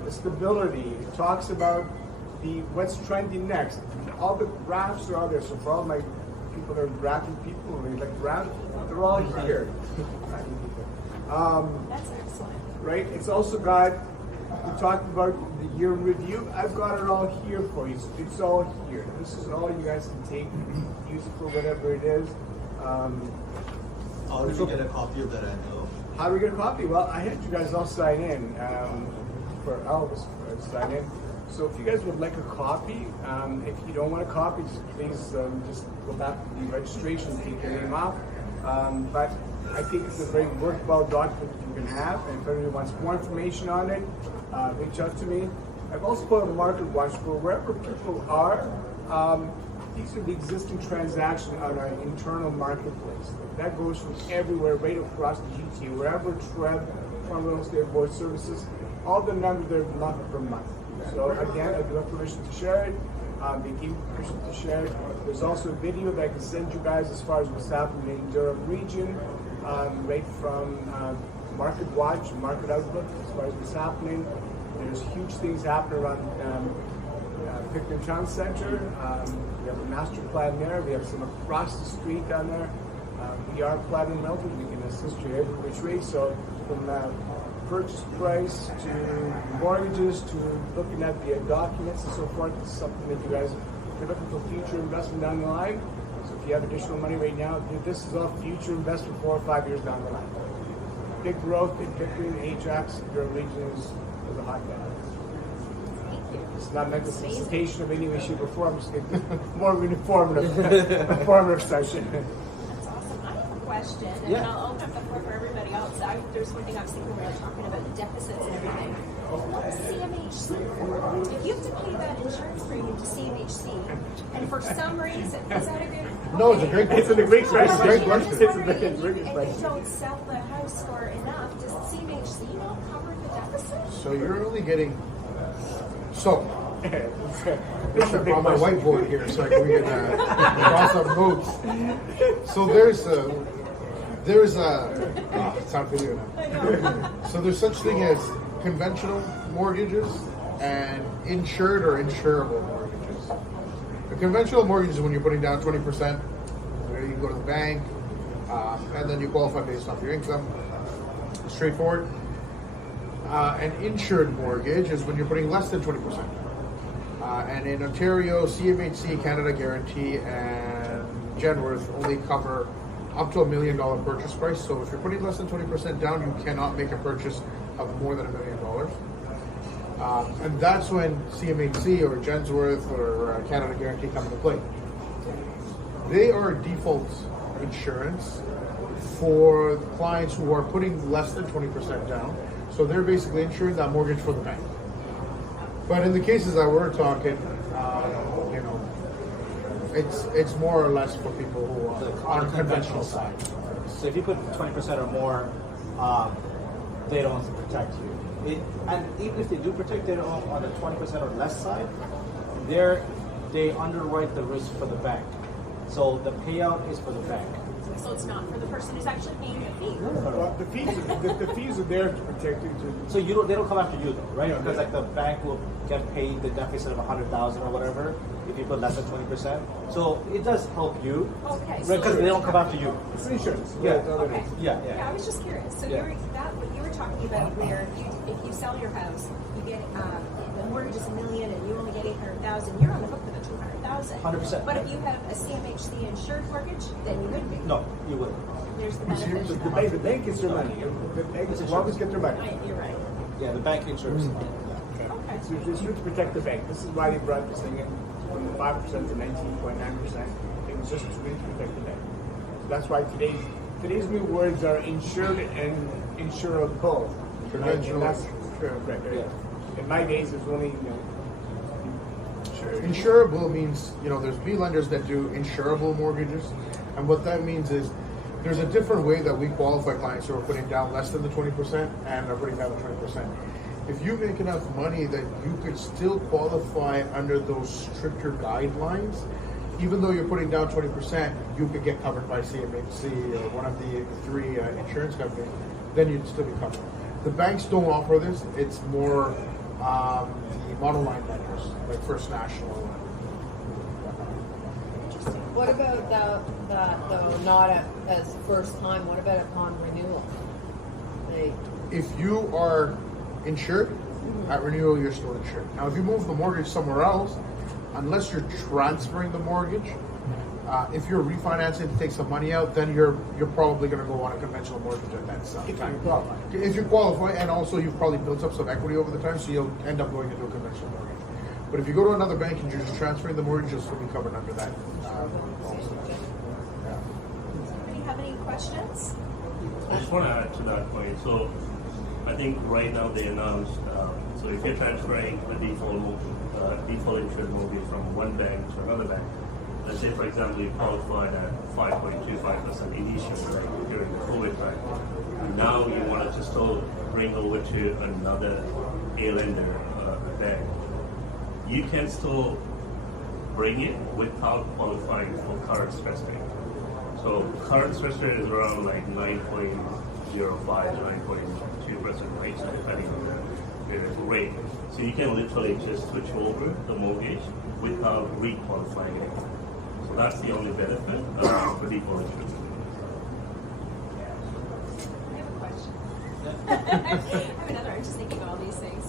stability. It talks about what's trending next. All the graphs are out there. So for all my people that are graphing people, or like graph, they're all here. That's excellent. Right? It's also got, we talked about the year review. I've got it all here for you. So it's all here. This is all you guys can take, use it for whatever it is. How do we get a copy of that, Angelo? How do we get a copy? Well, I had you guys all sign in for Elvis to sign in. So if you guys would like a copy, if you don't want a copy, please just go back to the registration, take your name off. But I think it's a very worthwhile document that you can have. And if anybody wants more information on it, reach out to me. I've also put a market watch for wherever people are. These are the existing transactions on our internal marketplace. That goes from everywhere, right across the GTA, wherever Toronto Real Estate Board services, all the numbers are month per month. So again, I do have permission to share it. They give me permission to share it. There's also a video that I can send you guys as far as what's happening in Durham Region, right from Market Watch, Market Outlook, as far as what's happening. There's huge things happening around Pickering Town Center. We have a master plan there. We have some across the street down there. We are platinum melted. We can assist you every which way. So from purchase price to mortgages to looking at the documents and so forth, it's something that you guys are looking for future investment down the line. So if you have additional money right now, this is all future investment 4 or 5 years down the line. Big growth in Pickering, Ajax, your region is a hotbed. It's not meant to solicitation of any way, shape, or form. It's more of an informative session. That's awesome. I have a question, and Yeah. then I'll open up the floor for everybody else. There's one thing I was thinking when we were talking about the deficits and everything. What's CMHC for? If you have to pay that insurance premium to CMHC, and for some reason, is that a good? No, it's a great It's a great It's question. a great I'm question. just It's a wondering, great if you question. don't sell the house for enough, does CMHC not cover the deficit? So you're only getting. So, It's a big on my question. whiteboard here, so I can we can draw some notes. So there's it's not video now. So there's such thing as conventional mortgages and insured or insurable mortgages. A conventional mortgage is when you're putting down 20%, where you go to the bank, and then you qualify based off your income. Straightforward. An insured mortgage is when you're putting less than 20%. And in Ontario, CMHC, Canada Guarantee, and Genworth only cover up to $1 million purchase price. So if you're putting less than 20% down, you cannot make a purchase of more than $1 million. And that's when CMHC or Genworth or Canada Guarantee come into play. They are default insurance for clients who are putting less than 20% down. So they're basically insuring that mortgage for the bank. But in the cases that we're talking, you know, it's more or less for people who are on the conventional side. So if you put 20% or more, they don't protect you. And even if they do protect, they don't on the 20% or less side. They underwrite the risk for the bank. So the payout is for the bank. So it's not for the person who's actually paying the fee. Well, the fees are there to protect you. So they don't come after you though, right? Because like the bank will get paid the deficit of $100,000 or whatever if you put less than 20%. So it does help you, Okay. right? So Because they don't come after you. It's insurance. Yeah. Okay. Yeah. Yeah, I was just curious. So what you were talking about, where if you sell your house, you get the mortgage is $1 million and you only get $800,000, you're on the hook for the $200,000. 100%. But if you have a CMHC insured mortgage, then you wouldn't be. No, you wouldn't. There's the The benefit. the bank gets their money. The bank will always get their money. You're right. Yeah, the bank insures. Okay. It's to protect the bank. This is why they brought this thing in from the 5% to 19.9%. It was just to really protect the bank. So that's why today's new words are insured and insurable. Conventional. That's correct. Yeah. In my days, it was only Insurable means, you know, there's B lenders that do insurable mortgages. And what that means is there's a different way that we qualify clients who are putting down less than the 20% and are putting down the 20%. If you make enough money that you could still qualify under those stricter guidelines, even though you're putting down 20%, you could get covered by CMHC or one of the three insurance companies, then you'd still be covered. The banks don't offer this. It's more the monoline lenders, like First National. What about that though, not as first time, what about upon renewal? Like, If you are insured, at renewal you're still insured. Now if you move the mortgage somewhere else, unless you're transferring the mortgage, if you're refinancing to take some money out, then you're probably going to go on a conventional mortgage at that time. If you qualify, and also you've probably built up some equity over the time, so you'll end up going into a conventional mortgage. But if you go to another bank and you're just transferring the mortgage, you'll still be covered under that. Anybody have any questions? I just want to add to that point. So I think right now they announced, so if you're transferring a default insured mortgage from one bank to another bank, let's say for example you qualified at 5.25% initially, like during the COVID time, and now you wanted to still bring over to another A lender, a bank, you can still bring it without qualifying for current stress rate. So current stress rate is around like 9.05 to 9.2%, right? So depending on the rate. So you can literally just switch over the mortgage without re-qualifying it. So that's the only benefit for default insurance. I have a question. I have another. I'm just thinking all these things.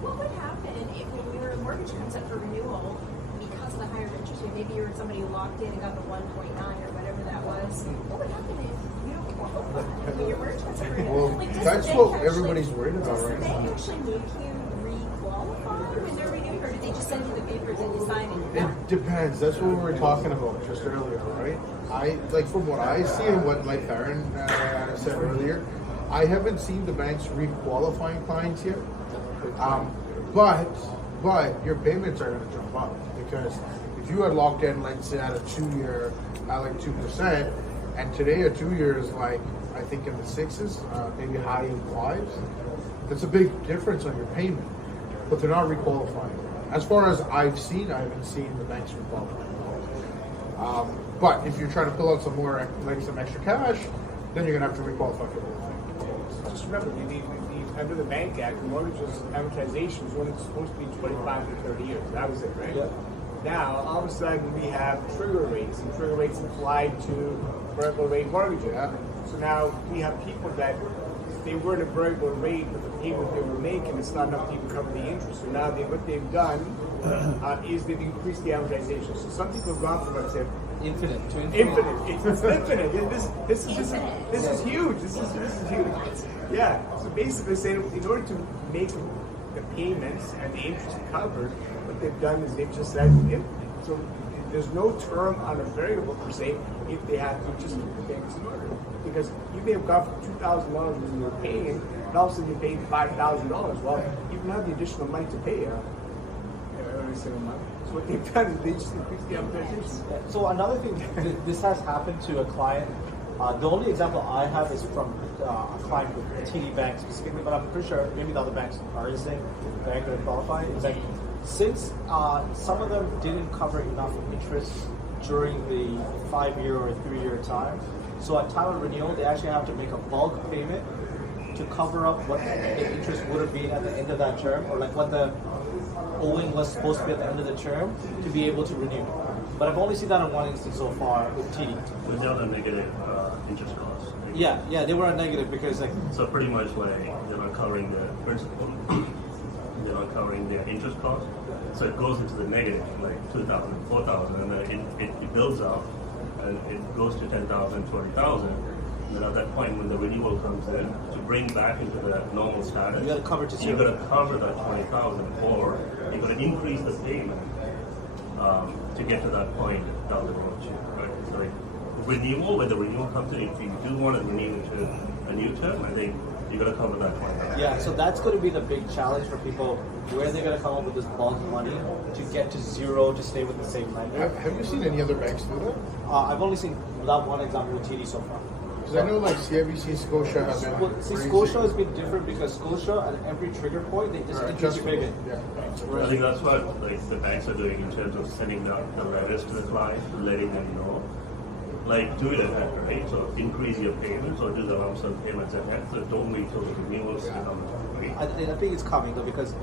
What would happen if when your mortgage comes up for renewal because of the higher interest rate? Maybe you're somebody who locked in and got the 1.9 or whatever that was. What would happen if you don't qualify when your mortgage comes up for renewal? Well, Like, does that's the what bank everybody's worried about does the right bank now. actually make you re-qualify when they're renewing, or do they just send you the papers and you sign it? It depends. That's what we were talking about just earlier, right? From what I see and what like Darren said earlier, I haven't seen the banks re-qualifying clients yet. But your payments are going to jump up because if you had locked in, let's say, at a 2-year at like 2%, and today a 2-year is like I think in the 6s, maybe high in 5s. That's a big difference on your payment. But they're not re-qualifying. As far as I've seen, I haven't seen the banks re-qualifying. But if you're trying to pull out some more, like some extra cash, then you're gonna have to requalify for the whole thing. Just remember, under the Bank Act, mortgages amortization was only supposed to be 25 to 30 years. That was it, right? Yeah. Now, all of a sudden, we have trigger rates, and trigger rates applied to variable rate mortgages. Yeah. So now we have people that they were at a variable rate, but the payment they were making is not enough to even cover the interest. So now what they've done is they've increased the amortization. So some people have gone from, let's say, Infinite to infinite. It's infinite. This is huge. This is huge. Yeah. So basically, saying in order to make the payments and the interest covered, what they've done is they've just said so there's no term on a variable per se if they have to just keep the payments in order. Because you may have gone from $2,000 when you were paying, and all of a sudden you're paying $5,000. Well, you don't have the additional money to pay every single month. So what they've done is they just increase the amortization. So another thing, this has happened to a client. The only example I have is from a client with a TD Bank specifically, but I'm pretty sure maybe the other banks are the same bank that qualify. It's like, since some of them didn't cover enough interest during the 5-year or 3-year time, so at time of renewal, they actually have to make a bulk payment to cover up what the interest would have been at the end of that term, or like what the owing was supposed to be at the end of the term to be able to renew. But I've only seen that in one instance so far with TD. Without a negative interest cost. Right? Yeah, they were a negative because like. So pretty much like they're not covering the principal, they're not covering their interest cost. So it goes into the negative, like 2,000, 4,000, and then it builds up, and it goes to 10,000, 20,000. And then at that point, when the renewal comes in, to bring back into the normal status, You got to cover to you zero. got to cover that 20,000, or you got to increase the payment to get to that point down the road. Right? So like renewal, when the renewal comes in, if you do want to renew into a new term, I think you got to cover that 20,000. Yeah, so that's going to be the big challenge for people, where they're going to come up with this bulk money to get to zero to stay with the same lender. Have you seen any other banks do that? I've only seen that one example with TD so far. Because I know like CIBC, Scotia have been. Well, see, Scotia has been different because Scotia at every trigger point they just increase your payment. Yeah. I think that's what like the banks are doing in terms of sending out the letters to the client, letting them know. Like do it ahead, right? So increase your payments or do the lump sum payments ahead. So don't wait till the renewals come. Right? I think it's coming though, because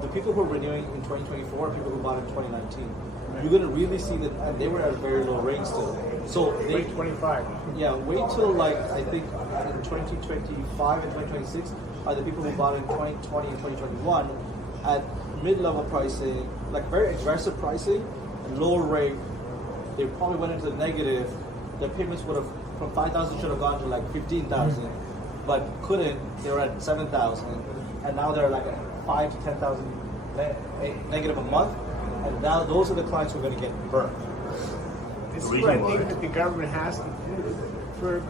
the people who are renewing in 2024 are people who bought in 2019. You're going to really see that, and they were at very low rates still. So they Rate 25. Yeah, wait till like I think in 2025 and 2026 are the people who bought in 2020 and 2021 at mid-level pricing, like very aggressive pricing, and lower rate. They probably went into the negative. Their payments would have from 5,000 should have gone to like 15,000, but couldn't. They were at 7,000, and now they're like at 5 to 10,000 negative a month. And now those are the clients who are going to get burnt. This is what I think that the government has to do for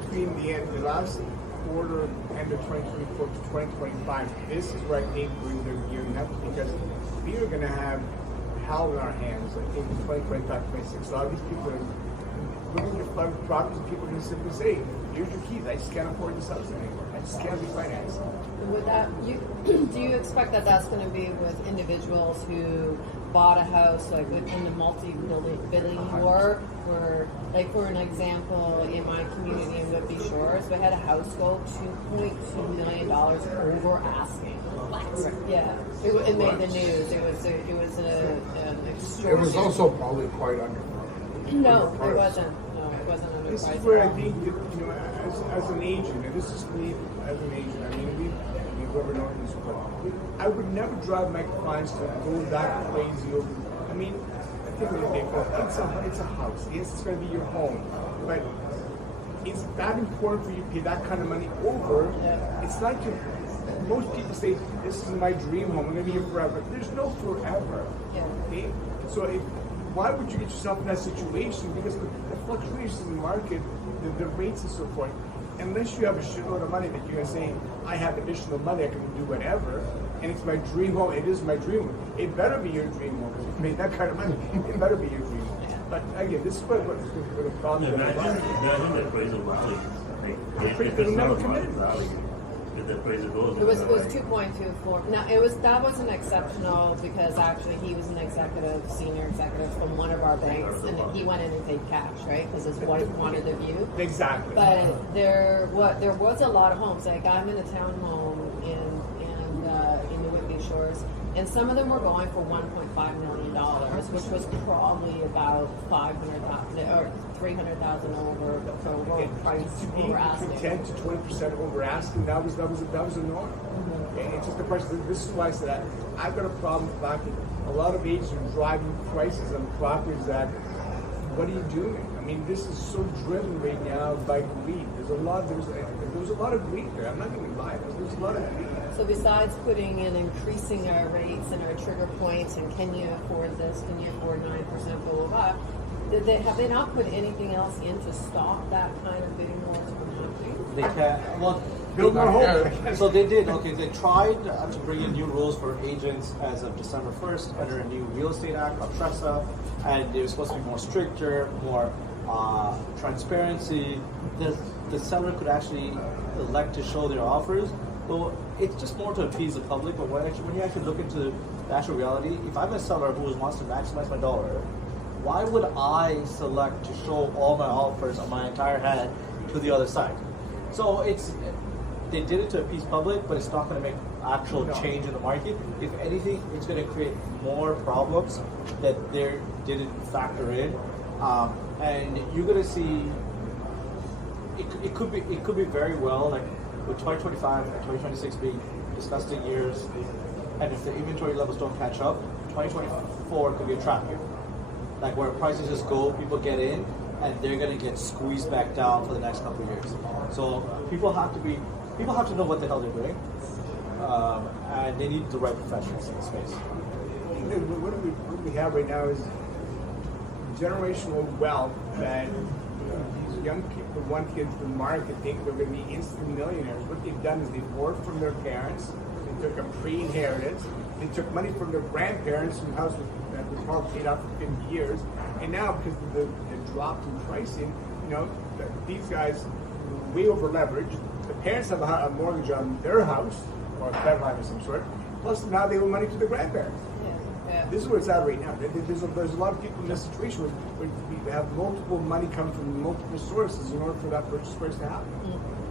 between the last quarter, end of 2024 to 2025. This is where I think we're gearing up, because we are going to have hell in our hands. I think in 2025, 26. A lot of these people are looking to fund properties. People are going to simply say, "Here's your keys. I just can't afford this house anymore. I just can't refinance." Would that do you expect that that's going to be with individuals who bought a house like within the multi-billion war? Where, like for an example, in my community in Whitby Shores, we had a house go $2.2 million over asking. Yeah, it made the news. It was an extortion. It was also probably quite underpriced. No, it wasn't. No, it wasn't underpriced. This is where I think that, as an agent, and this is me as an agent, I mean, we've ever known this before. I would never drive my clients to go that crazy over. I mean, I think it's a house. Yes, it's going to be your home, but it's that important for you to pay that kind of money over. It's like most people say, "This is my dream home. I'm going to be here forever." There's no forever. Okay? So why would you get yourself in that situation? Because the fluctuations in the market, the rates and so forth, unless you have a shitload of money that you're going to say, I have additional money, I can do whatever, and it's my dream home, it is my dream home. It better be your dream home, because if you made that kind of money, it better be your dream home. But again, this is what the problem is. Imagine the appraisal value. Like, It'll it's never not come about in. value. if the appraisal goes. It was 2.24. Now that wasn't exceptional because actually he was an senior executive from one of our banks, and he went in and paid cash, right? Because his wife wanted the view. Exactly. But there was a lot of homes. Like I'm in a townhome in the Whitby Shores, and some of them were going for $1.5 million, which was probably about $500,000 or $300,000 over the price over asking. 10 to 20% over asking. That was a norm. It's just the price. This is why I said that I've got a problem with the fact that a lot of agents are driving prices on properties that. What are you doing? I mean, this is so driven right now by greed. There's a lot of greed there. I'm not going to lie. There's a lot of greed. So besides putting in increasing our rates and our trigger points, and can you afford this? Can you afford 9%? Blah blah blah. Have they not put anything else in to stop that kind of bidding war from happening? They can't. Well, Build more homes. so they did. Okay, they tried to bring in new rules for agents as of December 1st under a new real estate act called TRESA, and they were supposed to be more stricter, more transparency. The seller could actually elect to show their offers. But it's just more to appease the public. But when you actually look into the actual reality, if I'm a seller who wants to maximize my dollar, why would I select to show all my offers on my entire head to the other side? So they did it to appease public, but it's not going to make actual change in the market. If anything, it's going to create more problems that they didn't factor in, and you're going to see. It could be very well like with 2025 and 2026 being disgusting years, and if the inventory levels don't catch up, 2024 could be a trap year. Like where prices just go, people get in, and they're going to get squeezed back down for the next couple of years. So people have to know what the hell they're doing, and they need the right professionals in the space. What we have right now is generational wealth that these young people want to get into the market, think they're going to be instant millionaires. What they've done is they've borrowed from their parents, they took a pre-inheritance, they took money from their grandparents whose house was probably paid out for 50 years, and now because of the drop in pricing, these guys are way over leveraged. The parents have a mortgage on their house, or a credit line of some sort, plus now they owe money to the grandparents. Yeah. This is where it's at right now. There's a lot of people in this situation where we have multiple money come from multiple sources in order for that purchase price to happen.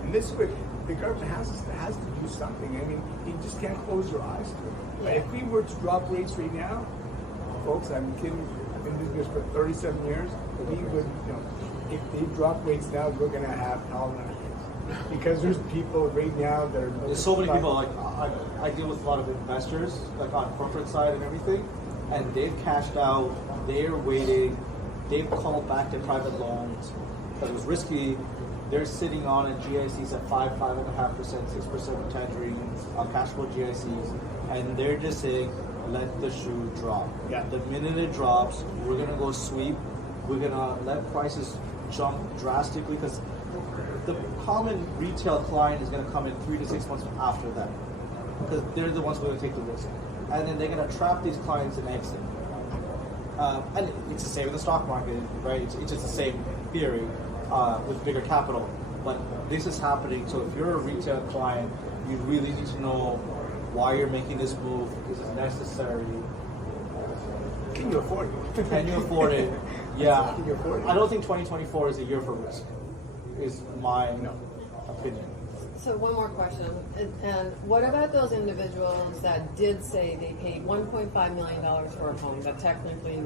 And this is where the government has to do something. I mean, you just can't close your eyes to it. But if we were to drop rates right now, folks, I'm kidding. I've been doing this for 37 years. We would, if they drop rates now, we're going to have hell on our hands. Because there's people right now that are. There's so many people. Like I deal with a lot of investors, like on corporate side and everything, and they've cashed out. They're waiting. They've called back their private loans that was risky. They're sitting on a GICs at 5.5%, 6% Tangerine cash flow GICs, and they're just saying, let the shoe drop. Yeah. The minute it drops, we're gonna go sweep. We're gonna let prices jump drastically because the common retail client is gonna come in 3 to 6 months after that because they're the ones who are gonna take the risk, and then they're gonna trap these clients and exit. And it's the same in the stock market, right? It's just the same theory with bigger capital. But this is happening. So if you're a retail client, you really need to know why you're making this move. Is it necessary? Can you afford it? Can you afford it? Yeah. Can you afford it? I don't think 2024 is a year for risk. Is my opinion. So one more question, and what about those individuals that did say they paid $1.5 million for a home that technically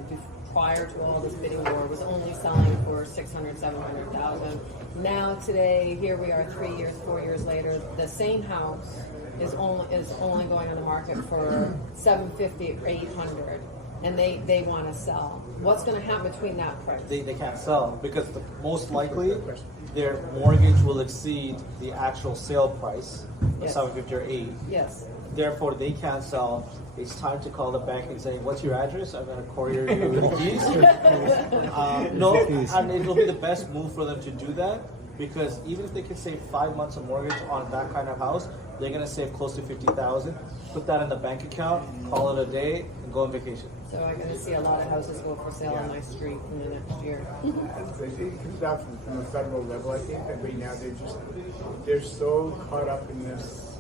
prior to all this bidding war was only selling for $600,000, $700,000. Now today, here we are 3 years, 4 years later, the same house is only going on the market for $750,000 or $800,000, and they want to sell. What's going to happen between that price? They can't sell because most likely their mortgage will exceed the actual sale price of Yes. $750,000 or $800,000. Yes. Therefore, they can't sell. It's time to call the bank and say, "What's your address? I'm going to courier you the keys." No, and it will be the best move for them to do that because even if they can save 5 months of mortgage on that kind of house, they're going to save close to $50,000. Put that in the bank account, call it a day, and go on vacation. So I'm going to see a lot of houses go for sale on my street in the next year. It comes down from the federal level. I think that right now they're so caught up in this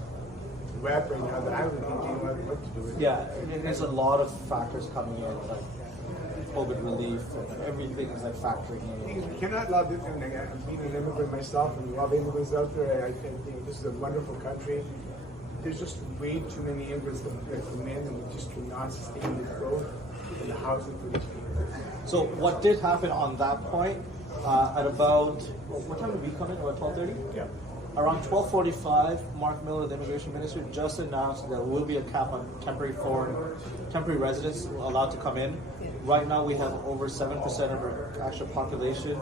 web right now that I don't think you know what to do with. Yeah, there's a lot of factors coming in, like COVID relief, and everything is like factoring in. We cannot love it, and I'm being an immigrant myself, and love immigrants out there. I think this is a wonderful country. There's just way too many immigrants that come in, and we just cannot sustain the growth and the housing for these people. So what did happen on that point, at about, what time did we come in, about 12:30? Yeah. Around 12:45, Mark Miller, the immigration minister, just announced there will be a cap on temporary residents allowed to come in. Right now we have over 7% of our actual population,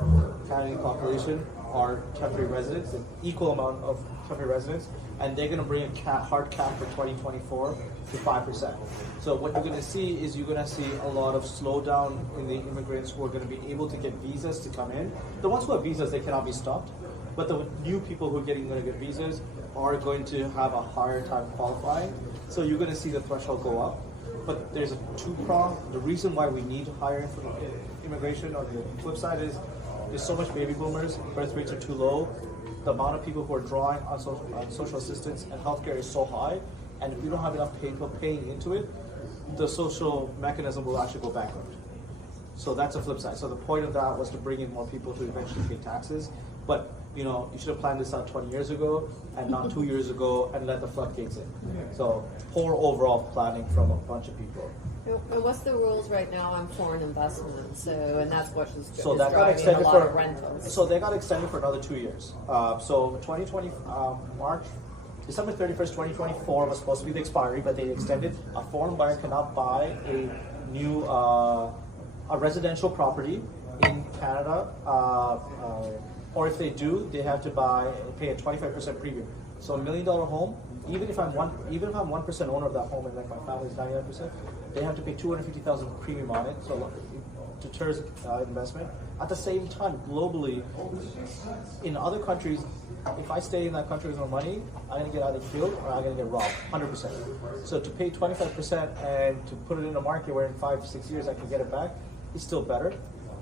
Canadian population, are temporary residents, an equal amount of temporary residents, and they're going to bring a hard cap for 2024 to 5%. So what you're going to see is you're going to see a lot of slowdown in the immigrants who are going to be able to get visas to come in. The ones who have visas, they cannot be stopped. But the new people who are going to get visas are going to have a higher time qualifying. So you're going to see the threshold go up. But there's a two-prong. The reason why we need higher immigration on the flip side is there's so much baby boomers, birth rates are too low. The amount of people who are drawing on social assistance and healthcare is so high, and if we don't have enough people paying into it, the social mechanism will actually go bankrupt. So that's a flip side. So the point of that was to bring in more people to eventually pay taxes. But you should have planned this out 20 years ago and not 2 years ago and let the floodgates in. So poor overall planning from a bunch of people. And what's the rules right now on foreign investment? So that's what is So that got driving extended a lot for of rentals. So they got extended for another 2 years. So 2020 December 31st, 2024 was supposed to be the expiry, but they extended. A foreign buyer cannot buy a new a residential property in Canada, or if they do, they have to pay a 25% premium. So $1 million home, even if I'm 1% owner of that home and like my family's 99%, they have to pay $250,000 premium on it. So it deters investment. At the same time, globally, in other countries, if I stay in that country with no money, I'm gonna get either killed or I'm gonna get robbed, 100%. So to pay 25% and to put it in a market where in 5-6 years I can get it back, is still better.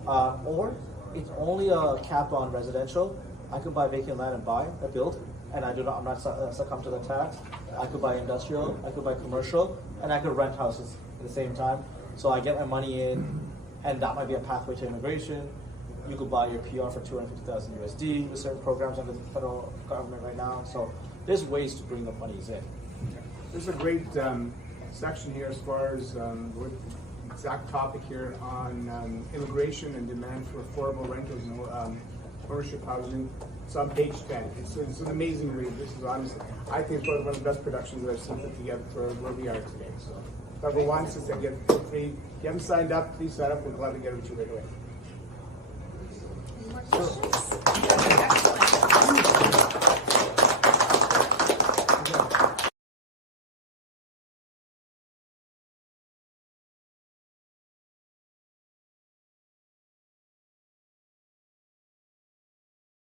Or it's only a cap on residential. I could buy vacant land and build, and I'm not succumb to the tax. I could buy industrial, I could buy commercial, and I could rent houses at the same time. So I get my money in, and that might be a pathway to immigration. You could buy your PR for $250,000 USD with certain programs under the federal government right now. So there's ways to bring the monies in. There's a great section here as far as what exact topic here on immigration and demand for affordable rentals and ownership housing. It's on page 10. It's an amazing read. This is honestly, I think it's one of the best productions that I've seen put together for where we are today. So, number one, since I get free, if you haven't signed up, please sign up. We'd love to get it to you right away.